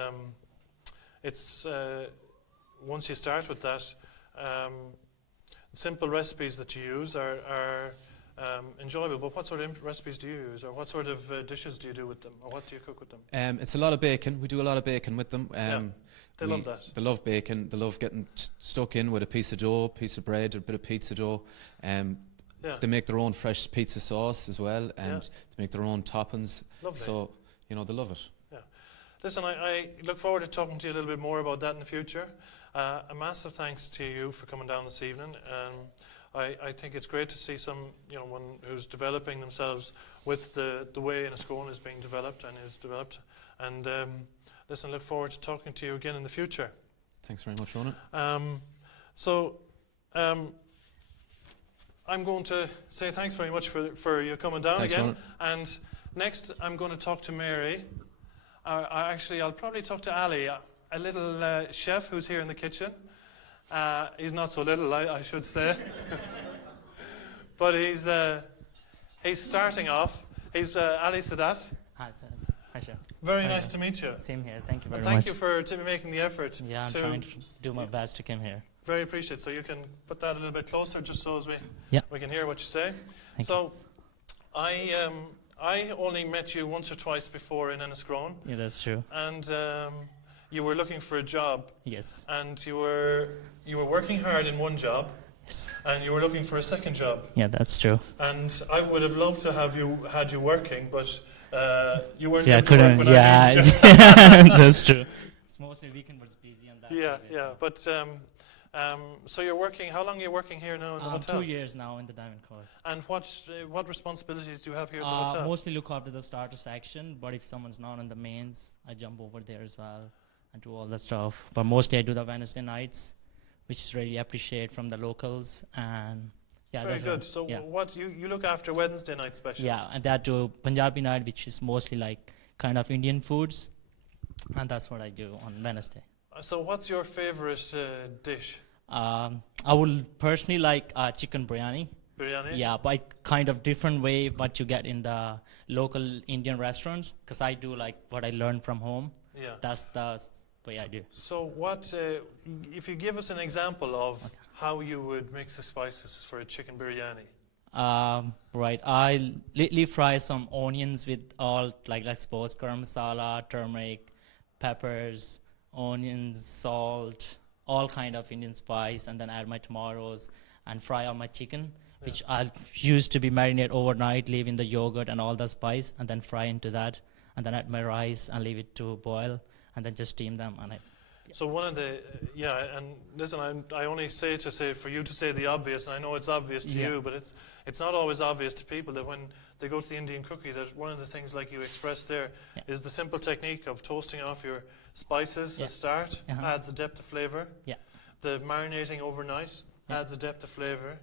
once you start with that, simple recipes that you use are enjoyable. But what sort of recipes do you use, or what sort of dishes do you do with them, or what do you cook with them? It's a lot of bacon. We do a lot of bacon with them. They love that. They love bacon. They love getting stuck in with a piece of dough, piece of bread, or a bit of pizza dough. They make their own fresh pizza sauce as well, and they make their own toppings. Lovely. So, they love it. Yeah. Listen, I look forward to talking to you a little bit more about that in the future. A massive thanks to you for coming down this evening. I think it's great to see one who's developing themselves with the way Enniscrone is being developed and is developed. And listen, look forward to talking to you again in the future. Thanks very much, Ronan. I'm going to say thanks very much for you coming down Thanks, again. Ronan. And next, I'm going to talk to Mary. I'll probably talk to Ali, a little chef who's here in the kitchen. He's not so little, I should say. But he's starting off. He's Ali Saadad. Hi, Chef. Very nice to meet you. Same here. Thank you very Thank much. you for making the effort. Yeah, I'm trying to do my best to come here. Very appreciate it. So you can put that a little bit closer, just so as we can hear what you say. Thank so, I only met you once or twice before in Enniscrone. Yeah, that's true. And you were looking for a job. Yes. And you were working hard in one job. Yes. And you were looking for a second job. Yeah, that's true. And I would have loved to have had you working, but you weren't. Yeah, I able to work couldn't. when I Yeah, needed you. that's true. It's mostly weekend was busy on that. Yeah, anyway, so. But so you're working. How long are you working here now in the hotel? 2 years now in the Diamond Course. And what responsibilities do you have here at the hotel? Mostly look after the starter section, but if someone's not on the mains, I jump over there as well and do all that stuff. But mostly I do the Wednesday nights, which is really appreciated from the locals. And yeah, very that's good. So what you look after Wednesday night specials? Yeah, and that do Punjabi night, which is mostly like kind of Indian foods, and that's what I do on Wednesday. So what's your favorite dish? I would personally like chicken biryani. Biryani? Yeah, but kind of different way what you get in the local Indian restaurants, because I do like what I learned from home. Yeah. That's the way I do. So what, if you give us an example of how you would mix the spices for a chicken biryani? Right, I lightly fry some onions with all, like let's suppose garam masala, turmeric, peppers, onions, salt, all kind of Indian spice, and then add my tomatoes and fry all my chicken, which I'll use to be marinated overnight, leave in the yogurt and all the spice, and then fry into that, and then add my rice and leave it to boil, and then just steam them. And So one of the, and listen, I only say for you to say the obvious, and I know it's obvious to you, but it's not always obvious to people that when they go to the Indian cookie, that one of the things like you expressed there is the simple technique of toasting off your spices at the start, adds a depth of flavour. Yeah. The marinating overnight adds a depth of flavour.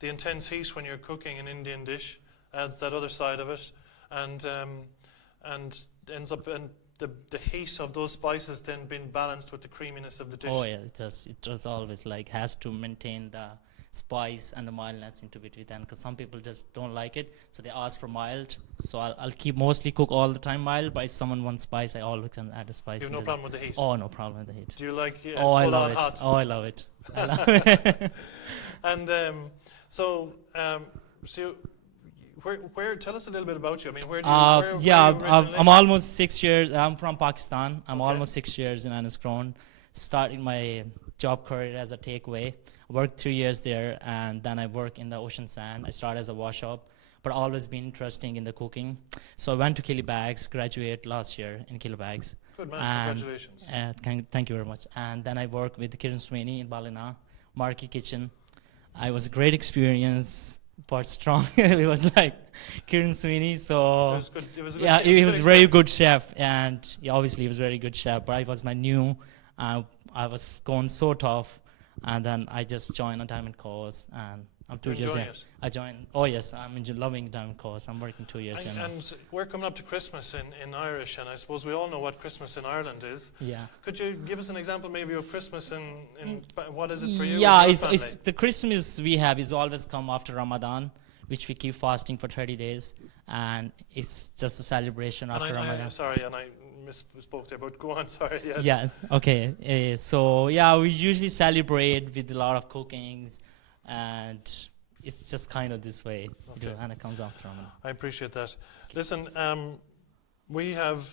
The intense heat when you're cooking an Indian dish adds that other side of it, and ends up in the heat of those spices then being balanced with the creaminess of the dish. Oh yeah, it does always like has to maintain the spice and the mildness into between then, because some people just don't like it, so they ask for mild. So I'll keep mostly cook all the time mild, but if someone wants spice, I always can add a spice. You have no problem with the heat? Oh, no problem with the heat. Do you like I love it. hot? Oh, I love it. I love it. And so where tell us a little bit about you. I mean, where do you I'm almost 6 years. I'm from Pakistan. I'm almost 6 years in Enniscrone. Starting my job career as a takeaway. I worked 3 years there, and then I work in the ocean sand. I started as a wash up, but always been interested in the cooking. So I went to Killybags, graduate last year in Killybags. Good man, congratulations. Thank you very much. And then I worked with Kiran Sweeney in Ballina, Marquee Kitchen. it was a great experience, but strong. It was like Kieran Sweeney, so It was good. It was a good, yeah, it he was was a a good very experience. good chef, and obviously he was a very good chef, but I was my new, I was going so tough, and then I just joined a diamond course, and I'm 2 You're years in. enjoying it. I joined, oh yes, I'm loving diamond course. I'm working 2 years in now. And we're coming up to Christmas in Irish, and I suppose we all know what Christmas in Ireland is. Yeah. Could you give us an example maybe of Christmas what is it for you? Yeah, and your it's family? the Christmas we have is always come after Ramadan, which we keep fasting for 30 days, and it's just a celebration And after Ramadan. sorry, and I misspoke there, but go on, sorry, yes. Yes. Okay. So yeah, we usually celebrate with a lot of cookings, and it's just kind of this way, we do, Okay. and it comes after Ramadan. I appreciate that. Listen, we have,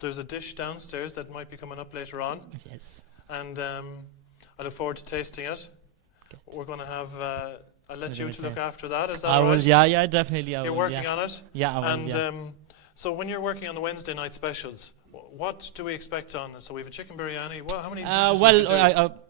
there's a dish downstairs that might be coming up later on, Yes. and I look forward to tasting it. Okay. We're going to have, I'll let Little you bit to look there. after that, is that I all will. right? Yeah. Definitely. I You're will. working Yeah. on it? Yeah. I will. And Yeah. so when you're working on the Wednesday night specials, what do we expect on? So we have a chicken biryani. How many dishes would you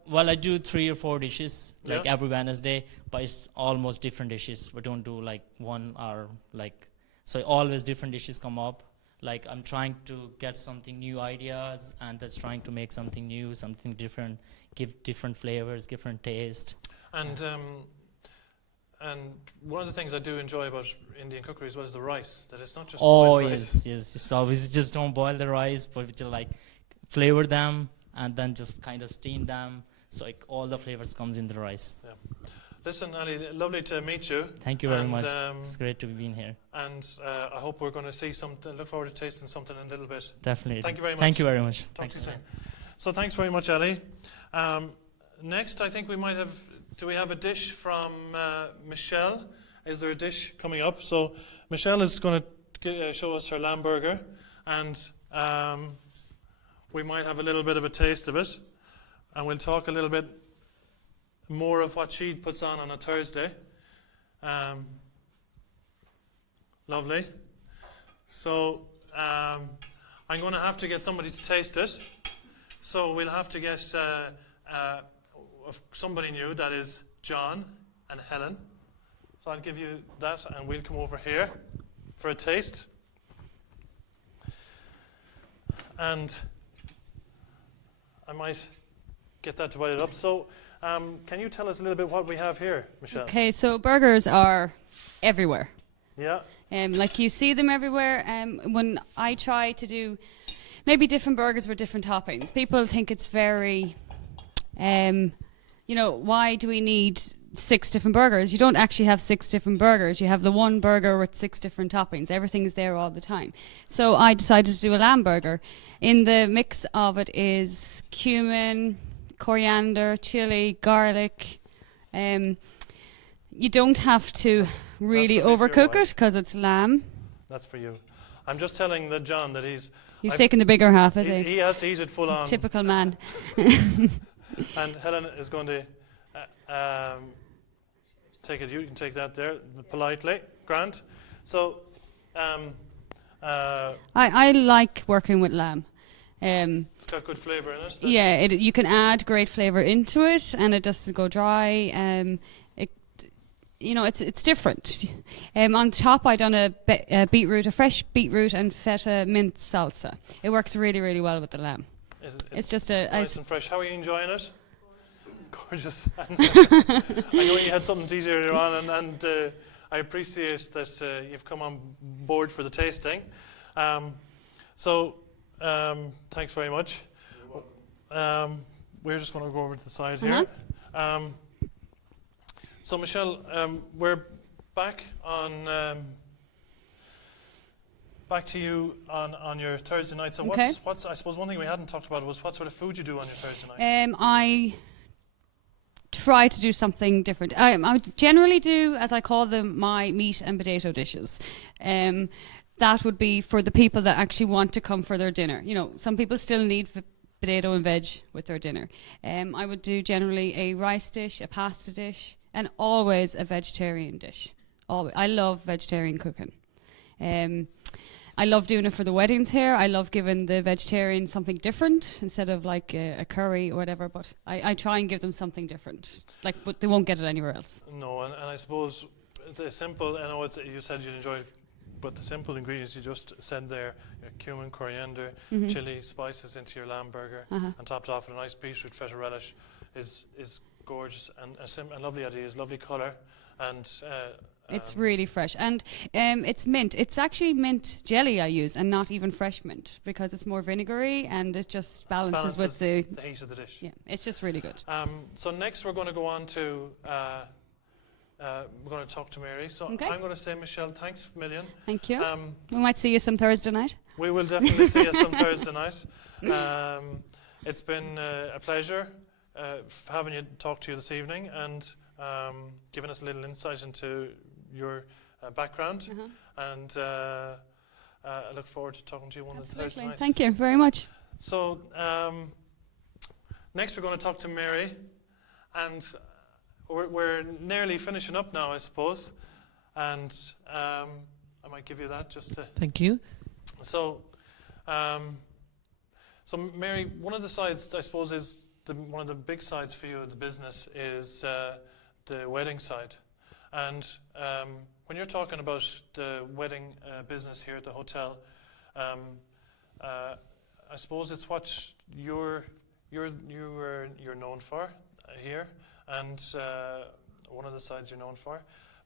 do? I do 3 or 4 dishes like Yeah. every Wednesday, but it's almost different dishes. We don't do like one or like, so always different dishes come up. Like I'm trying to get something new ideas, and that's trying to make something new, something different, give different flavors, different taste. And one of the things I do enjoy about Indian cookery as well is the rice. That it's not just Oh boiled rice. yes. It's always just don't boil the rice, but we just like flavor them and then just kind of steam them, so like all the flavors comes in the rice. Listen, Ali, lovely to meet you. Thank you very And, much. It's great to be being here. And I hope we're going to see something. Look forward to tasting something in a little bit. Definitely. Thank you very much. Thank you very much. Talk Thanks to you a lot. soon. So thanks very much, Ali. Next, I think we might have. Do we have a dish from Michelle? Is there a dish coming up? So Michelle is going to show us her lamb burger, and we might have a little bit of a taste of it, and we'll talk a little bit more of what she puts on a Thursday. Lovely. So I'm going to have to get somebody to taste it. So we'll have to get somebody new, that is John and Helen. So I'll give you that, and we'll come over here for a taste. And I might get that divided up. So can you tell us a little bit what we have here, Michelle? Okay, so burgers are everywhere. Yeah. Like you see them everywhere. When I try to do maybe different burgers with different toppings, people think it's very, why do we need 6 different burgers? You don't actually have 6 different burgers. You have the one burger with 6 different toppings. Everything's there all the time. So I decided to do a lamb burger. In the mix of it is cumin, coriander, chili, garlic. You don't have to really for me, if you're overcook white. it because it's lamb. That's for you. I'm just telling John that He's I've- taking the bigger half, is he? he has to eat it full on. Typical man. And Helen is going to take it. You can take that there politely. Grant. So I like working with lamb. it's got good flavour in it. Yeah, you can add great flavour into it, and it doesn't go dry. It's different. On top, I done a fresh beetroot and feta mint salsa. It works really, really well with the lamb. It's just nice and fresh. How are you enjoying it? Gorgeous. I know you had something to eat earlier on, and I appreciate that you've come on board for the tasting. Thanks very much. We're just going to go over to the side here. So Michelle, we're back back to you on your Thursday night. So Okay. what's I suppose one thing we hadn't talked about was what sort of food you do on your Thursday night. I try to do something different. I generally do, as I call them, my meat and potato dishes. That would be for the people that actually want to come for their dinner. Some people still need potato and veg with their dinner. I would do generally a rice dish, a pasta dish, and always a vegetarian dish. Always. I love vegetarian cooking. I love doing it for the weddings here. I love giving the vegetarians something different instead of like a curry or whatever. But I try and give them something different. Like, but they won't get it anywhere else. No, and I suppose the simple. I know you said you'd enjoy it, but the simple ingredients you just said there: cumin, coriander, chili, spices into your lamb burger, and topped off with a nice beetroot feta relish, is gorgeous and a lovely idea. Is lovely colour, and it's really fresh, and it's mint. It's actually mint jelly I use, and not even fresh mint, because it's more vinegary and it just balances with the heat of the dish. Yeah, it's just really good. So next we're going to go on to we're going to talk to Mary. So Okay. I'm going to say, Michelle, thanks a million. Thank you. We might see you some Thursday night. We will definitely see you some Thursday night. It's been a pleasure having you talk to you this evening and giving us a little insight into your background. And I look forward to talking to you one of the Thursday nights. Thank you very much. So next we're going to talk to Mary, and we're nearly finishing up now, I suppose. And I might give you that just to... Thank you. So, so Mary, one of the sides, I suppose, is one of the big sides for you of the business is the wedding side. And when you're talking about the wedding business here at the hotel, I suppose it's what you're known for here, and one of the sides you're known for.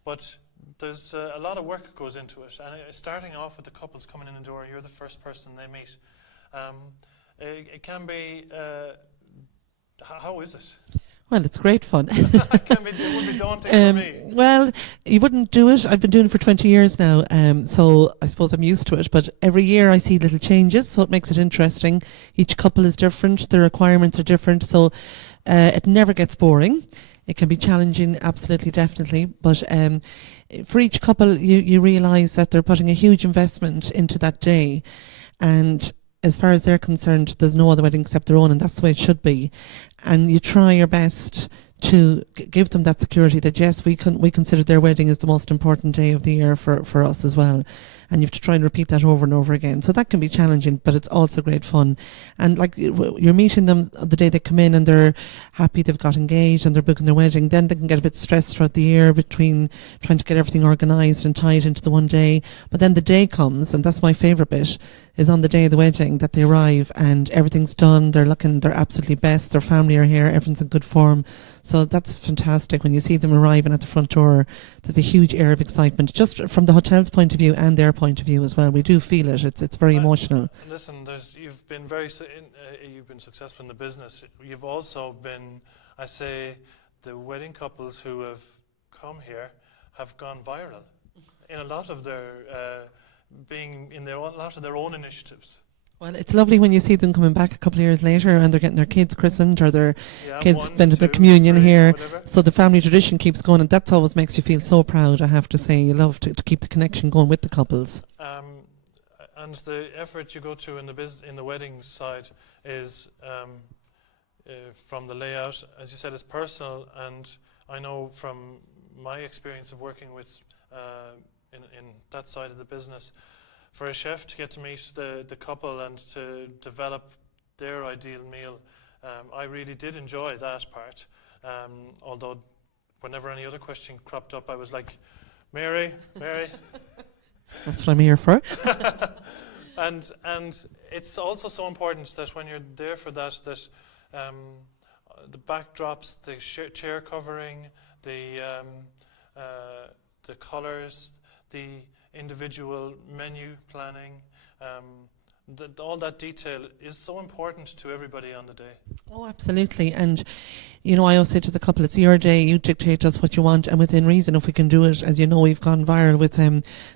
But there's a lot of work that goes into it, and starting off with the couples coming in the door, you're the first person they meet. It can be. How is it? Well, it's great fun. It would be daunting for me. Well, you wouldn't do it. I've been doing it for 20 years now, so I suppose I'm used to it. But every year I see little changes, so it makes it interesting. Each couple is different. The requirements are different, so it never gets boring. It can be challenging, absolutely, definitely. But for each couple, you realise that they're putting a huge investment into that day. And as far as they're concerned, there's no other wedding except their own, and that's the way it should be. And you try your best to give them that security that yes, we consider their wedding as the most important day of the year for us as well. And you have to try and repeat that over and over again. So that can be challenging, but it's also great fun. And like you're meeting them the day they come in and they're happy they've got engaged and they're booking their wedding. Then they can get a bit stressed throughout the year between trying to get everything organised and tied into the one day. But then the day comes, and that's my favourite bit, is on the day of the wedding that they arrive and everything's done. They're looking their absolutely best. Their family are here. Everything's in good form. So that's fantastic. When you see them arriving at the front door, there's a huge air of excitement, just from the hotel's point of view and their point of view as well. We do feel it. It's very emotional. Listen, you've been you've been successful in the business. You've also been, I say, the wedding couples who have come here have gone viral in a lot of their lot of their own initiatives. Well, it's lovely when you see them coming back a couple of years later and they're getting their kids christened or their kids spending their communion here. So the family tradition keeps going, and that always makes you feel so proud, I have to say. You love to keep the connection going with the couples. And the effort you go to in the wedding side is from the layout, as you said, it's personal. And I know from my experience of working with in that side of the business, for a chef to get to meet the couple and to develop their ideal meal, I really did enjoy that part. Although whenever any other question cropped up, I was like, Mary. That's what I'm here for. And it's also so important that when you're there for that the backdrops, the chair covering, the colours, the individual menu planning, all that detail is so important to everybody on the day. Oh, absolutely. And, I always say to the couple, it's your day, you dictate us what you want, and within reason, if we can do it. As you know, we've gone viral with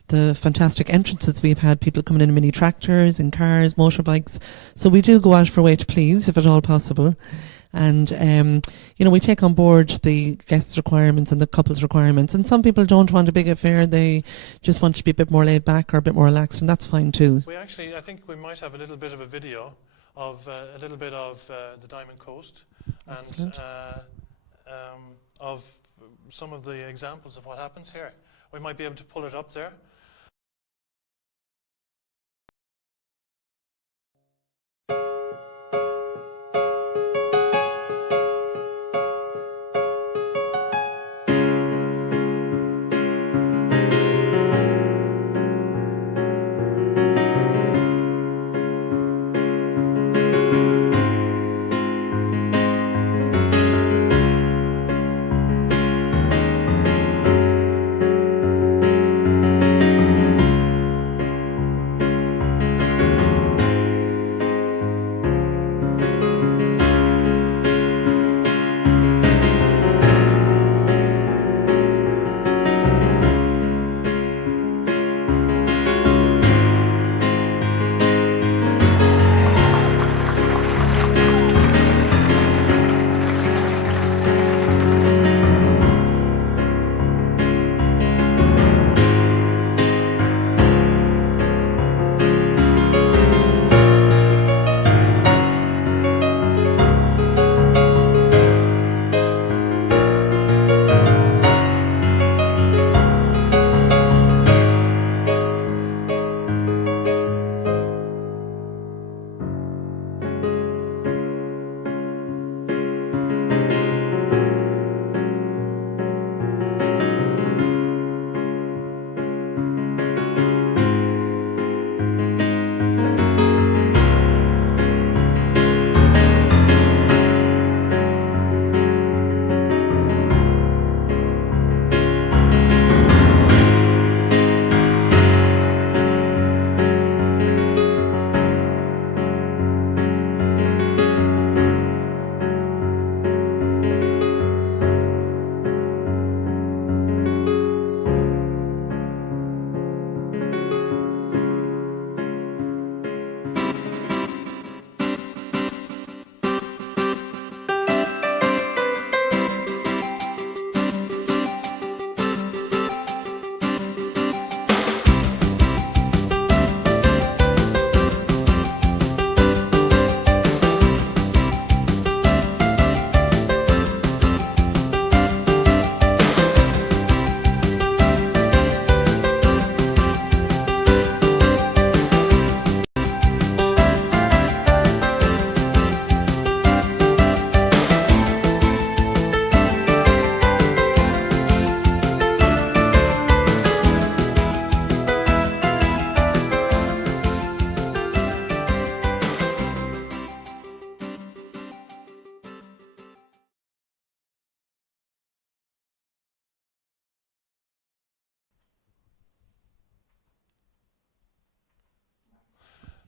the fantastic entrances we've had, people coming in mini tractors, in cars, motorbikes. So we do go out for a way to please, if at all possible. And, we take on board the guests' requirements and the couple's requirements. And some people don't want a big affair. They just want to be a bit more laid back or a bit more relaxed, and that's fine too. I think we might have a little bit of a video of a little bit of the Diamond Coast. Excellent. And of some of the examples of what happens here. We might be able to pull it up there.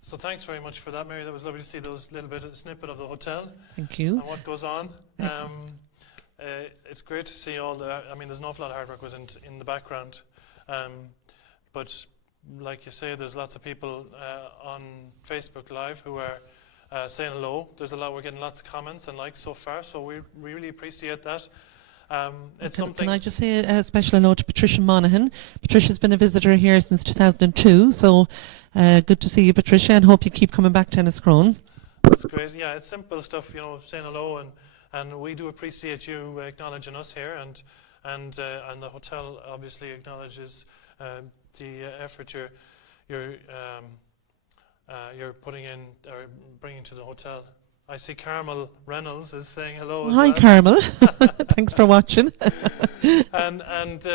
So thanks very much for that, Mary. That was lovely to see those little bit of snippet of the hotel Thank you. and what goes on. It's great to see all the. I mean, there's an awful lot of hard work goes in the background, but like you say, there's lots of people on Facebook Live who are saying hello. There's a lot. We're getting lots of comments and likes so far, so we really appreciate that. It's something. Can I just say a special note to Patricia Monaghan? Patricia's been a visitor here since 2002, so good to see you, Patricia, and hope you keep coming back to Enniscrone. That's great. Yeah, it's simple stuff, saying hello, and we do appreciate you acknowledging us here, and the hotel obviously acknowledges the effort you're putting in or bringing to the hotel. I see Carmel Reynolds is saying hello. Hi, Carmel. Thanks for watching. and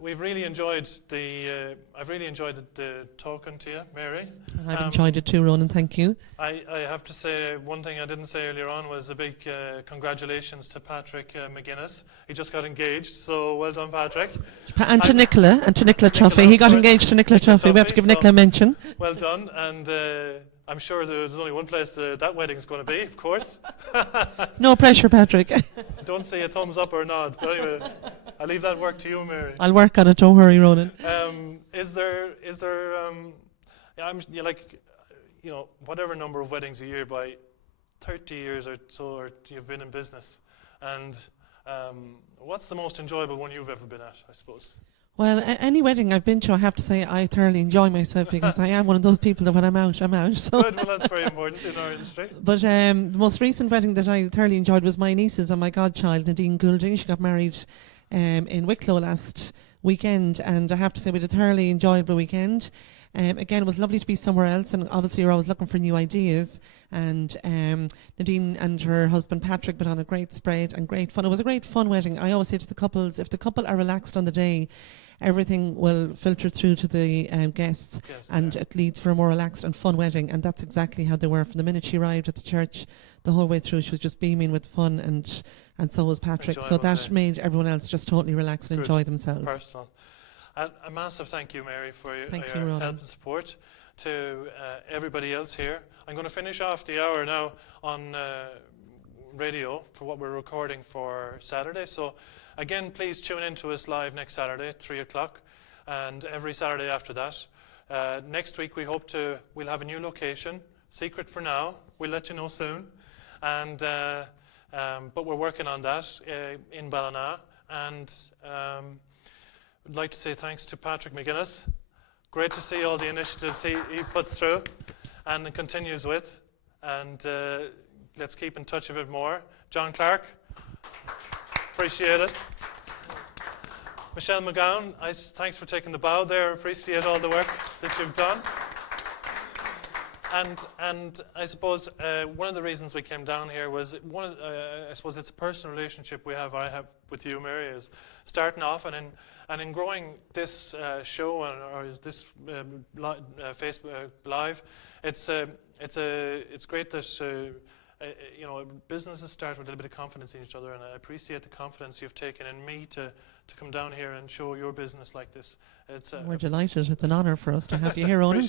we've really enjoyed I've really enjoyed the talking to you, Mary. I've enjoyed it too, Ronan. Thank you. I have to say one thing I didn't say earlier on was a big congratulations to Patrick McGuinness. He just got engaged, so well done, Patrick. And to Nicola Tuffy. He got engaged to Nicola Tuffy. We have to give Nicola a mention. Well done, and I'm sure there's only one place that wedding is going to be, of course. No pressure, Patrick. Don't say a thumbs up or nod, but anyway, I'll leave that work to you, Mary. I'll work on it, don't worry, Ronan. Is there whatever number of weddings a year by 30 years or so, or you've been in business, and what's the most enjoyable one you've ever been at, I suppose? Well, any wedding I've been to, I have to say I thoroughly enjoy myself because I am one of those people that when I'm out, I'm out. So. Good, well that's very important in our industry. But the most recent wedding that I thoroughly enjoyed was my niece's and my godchild, Nadine Goulding. She got married in Wicklow last weekend, and I have to say we had a thoroughly enjoyable weekend. Again, it was lovely to be somewhere else, and obviously you're always looking for new ideas. And Nadine and her husband Patrick put on a great spread and great fun. It was a great fun wedding. I always say to the couples, if the couple are relaxed on the day, everything will filter through to the guests, and it leads for a more relaxed and fun wedding. And that's exactly how they were. From the minute she arrived at the church, the whole way through, she was just beaming with fun, and so was Patrick. Enjoyable so that day. Made everyone else just totally relax and Good. enjoy themselves. Personal. And a massive thank you, Mary, for your Ronan. help and support. To everybody else here, I'm going to finish off the hour now on radio for what we're recording for Saturday. So again, please tune in to us live next Saturday at 3 o'clock, and every Saturday after that. Next week we'll have a new location, secret for now. We'll let you know soon, and but we're working on that in Ballina. And I'd like to say thanks to Patrick McGuinness. Great to see all the initiatives he puts through and continues with. And let's keep in touch a bit more. John Clarke, appreciate it. Michelle McGowan, thanks for taking the bow there. Appreciate all the work that you've done. And I suppose one of the reasons we came down here was I suppose it's a personal relationship I have with you, Mary, is starting off and in growing this show or this Facebook Live. It's great that businesses start with a little bit of confidence in each other, and I appreciate the confidence you've taken in me to come down here and show your business like this. We're delighted. It's an honour for us to have you here, Ronan.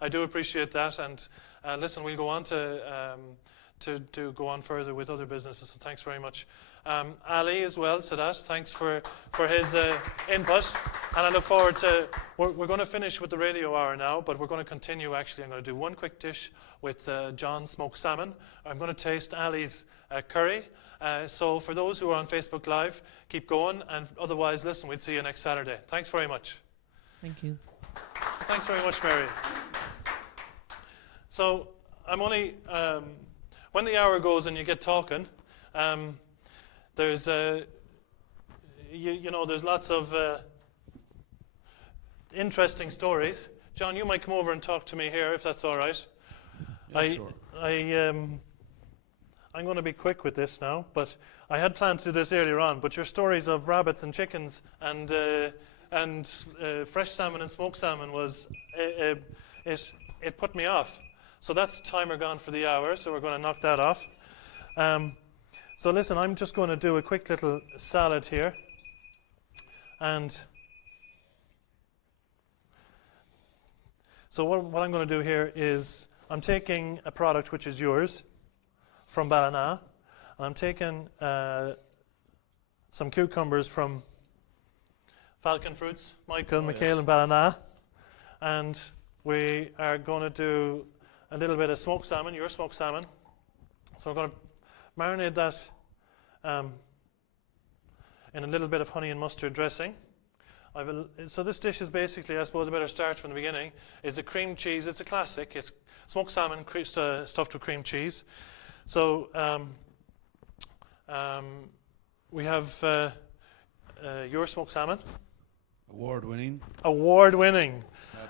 I do appreciate that, and listen, we'll go on to go on further with other businesses. So thanks very much, Ali as well. Saadad, thanks for his input, and I look forward to. We're going to finish with the radio hour now, but we're going to continue. Actually, I'm going to do one quick dish with John's smoked salmon. I'm going to taste Ali's curry. So for those who are on Facebook Live, keep going, and otherwise, listen, we'll see you next Saturday. Thanks very much. Thank you. Thanks very much, Mary. So I'm only, when the hour goes and you get talking, there's, there's lots of interesting stories. John, you might come over and talk to me here if that's all right. Yeah, sure. I'm going to be quick with this now, but I had planned to do this earlier on. But your stories of rabbits and chickens and fresh salmon and smoked salmon it put me off. So that's timer gone for the hour. So we're going to knock that off. So listen, I'm just going to do a quick little salad here, and So what I'm going to do here is I'm taking a product which is yours from Ballina, and I'm taking some cucumbers from Falcon Fruits, Michael, Michael and Ballina, and we are going to do a little bit of smoked salmon, your smoked salmon. So we're going to marinate that in a little bit of honey and mustard dressing. So this dish is basically, I suppose I better start from the beginning, is a cream cheese. It's a classic. It's smoked salmon stuffed with cream cheese. So we have your smoked salmon. Award-winning. Award-winning.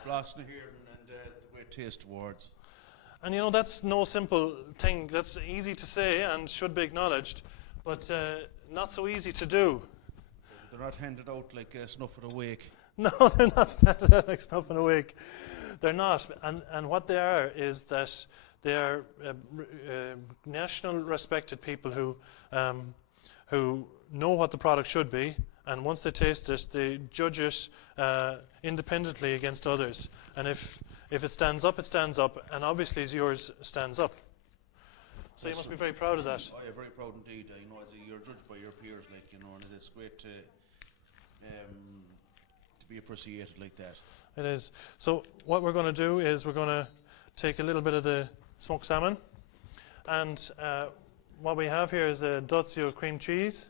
Blossom here and the Great Taste Awards. And you know, that's no simple thing. That's easy to say and should be acknowledged, but not so easy to do. They're not handed out like snuff at a wake. No, they're not standing out like snuff in a wake. They're not. And what they are is that they are national respected people who know what the product should be, and once they taste it, they judge it independently against others. And if it stands up, it stands up, and obviously yours stands up. So you must be very proud of that. Oh, yeah, very proud indeed. You know, you're judged by your peers, like, you know, and it's great to be appreciated like that. It is. So what we're going to do is we're going to take a little bit of the smoked salmon, and what we have here is a Dozio cream cheese.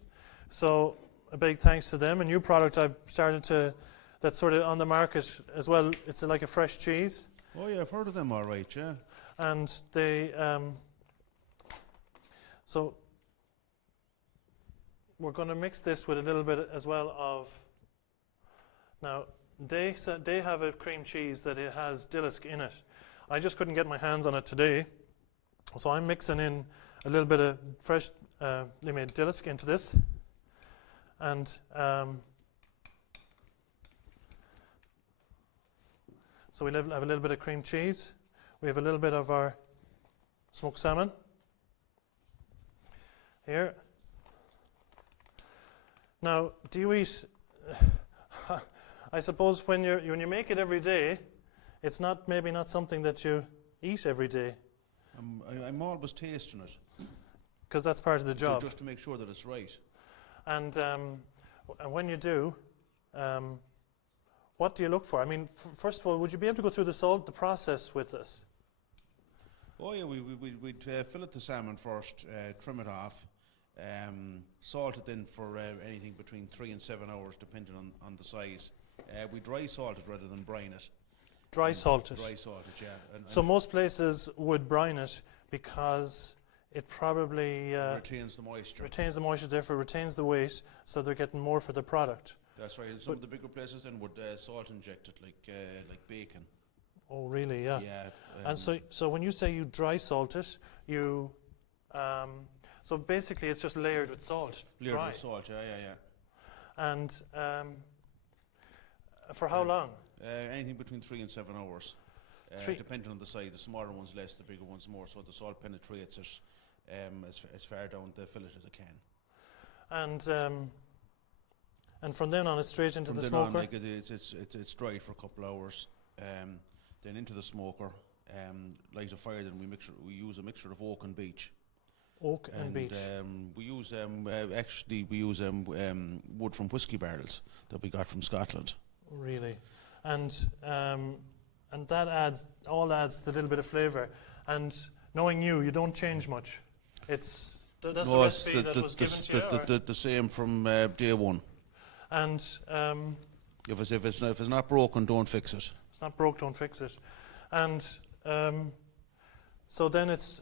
So a big thanks to them. A new product I've started to, that's sort of on the market as well. It's like a fresh cheese. Oh yeah, I've heard of them all right, yeah. And they, so we're going to mix this with a little bit as well of, now they have a cream cheese that it has dillisk in it. I just couldn't get my hands on it today, so I'm mixing in a little bit of fresh made dillisk into this, and so we have a little bit of cream cheese. We have a little bit of our smoked salmon here. Now, do you eat? I suppose when you make it every day, it's maybe not something that you eat every day. I'm always tasting it. Because that's part of the job. Just to make sure that it's right. And when you do, what do you look for? I mean, first of all, would you be able to go through the process with us? Oh yeah, we'd fillet the salmon first, trim it off, salt it in for anything between 3 and 7 hours, depending on the size. We dry salt it rather than brine it. Dry salt it? Dry salt it, yeah. So most places would brine it because it probably retains the moisture. Retains the moisture, therefore retains the weight, so they're getting more for the product. That's right. And some of the bigger places then would salt inject it like bacon. Oh, really? Yeah. Yeah. And so when you say you dry salt it, you so basically it's just layered with salt. Layered dry. with salt, yeah. And for how long? Anything between 3 and 7 hours, depending on the size. The smaller ones less, the bigger ones more. So the salt penetrates it as far down the fillet as it can. And from then on, it's straight into from the then smoker. On, like it's dried for a couple of hours. Then into the smoker. Light a fire. Then we use a mixture of oak and beech. Oak and beech. We use wood from whiskey barrels that we got from Scotland. Really, and that adds the little bit of flavour. And knowing you don't change much. That's the recipe that was given to you. The same from day one. And if it's not broken, don't fix it. It's not broke, don't fix it. And so then it's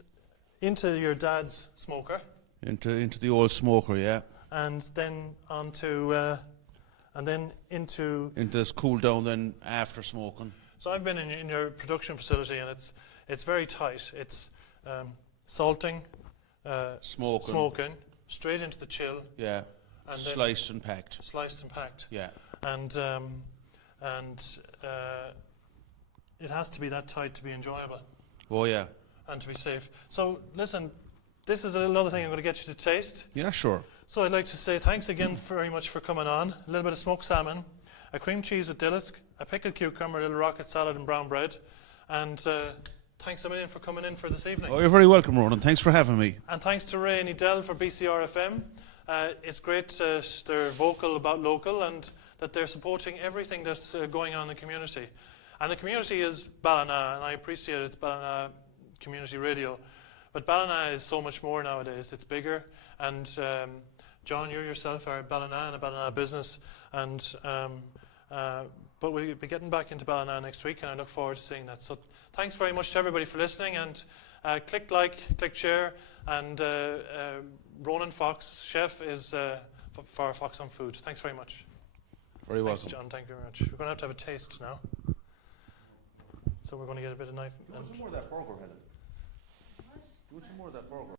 into your dad's smoker. Into the old smoker, yeah. And then into this cool down then after smoking. So I've been in your production facility, and it's very tight. It's salting, smoking, straight into the chill. Yeah. And sliced and packed. Sliced and packed. Yeah. And it has to be that tight to be enjoyable. Oh yeah. And to be safe. So listen, this is another thing I'm going to get you to taste. Yeah, sure. So I'd like to say thanks again very much for coming on. A little bit of smoked salmon, a cream cheese with dillisk, a pickled cucumber, a little rocket salad and brown bread, And thanks a million for coming in for this evening. Oh, you're very welcome, Ronan. Thanks for having me. And thanks to Ray and Edel for BCRFM. It's great that they're vocal about local and that they're supporting everything that's going on in the community. And the community is Ballina, and I appreciate it's Ballina Community Radio. But Ballina is so much more nowadays. It's bigger. And John, you yourself are Ballina and a Ballina business. And but we'll be getting back into Ballina next week, and I look forward to seeing that. So thanks very much to everybody for listening. And click like, click share. And Ronan Fox, chef, is for Fox on Food. Thanks very much. Very welcome. Thanks, John. Thank you very much. We're going to have a taste now. So we're going to get a bit of knife. You want some more of that burger, Helen? You want some more of that burger?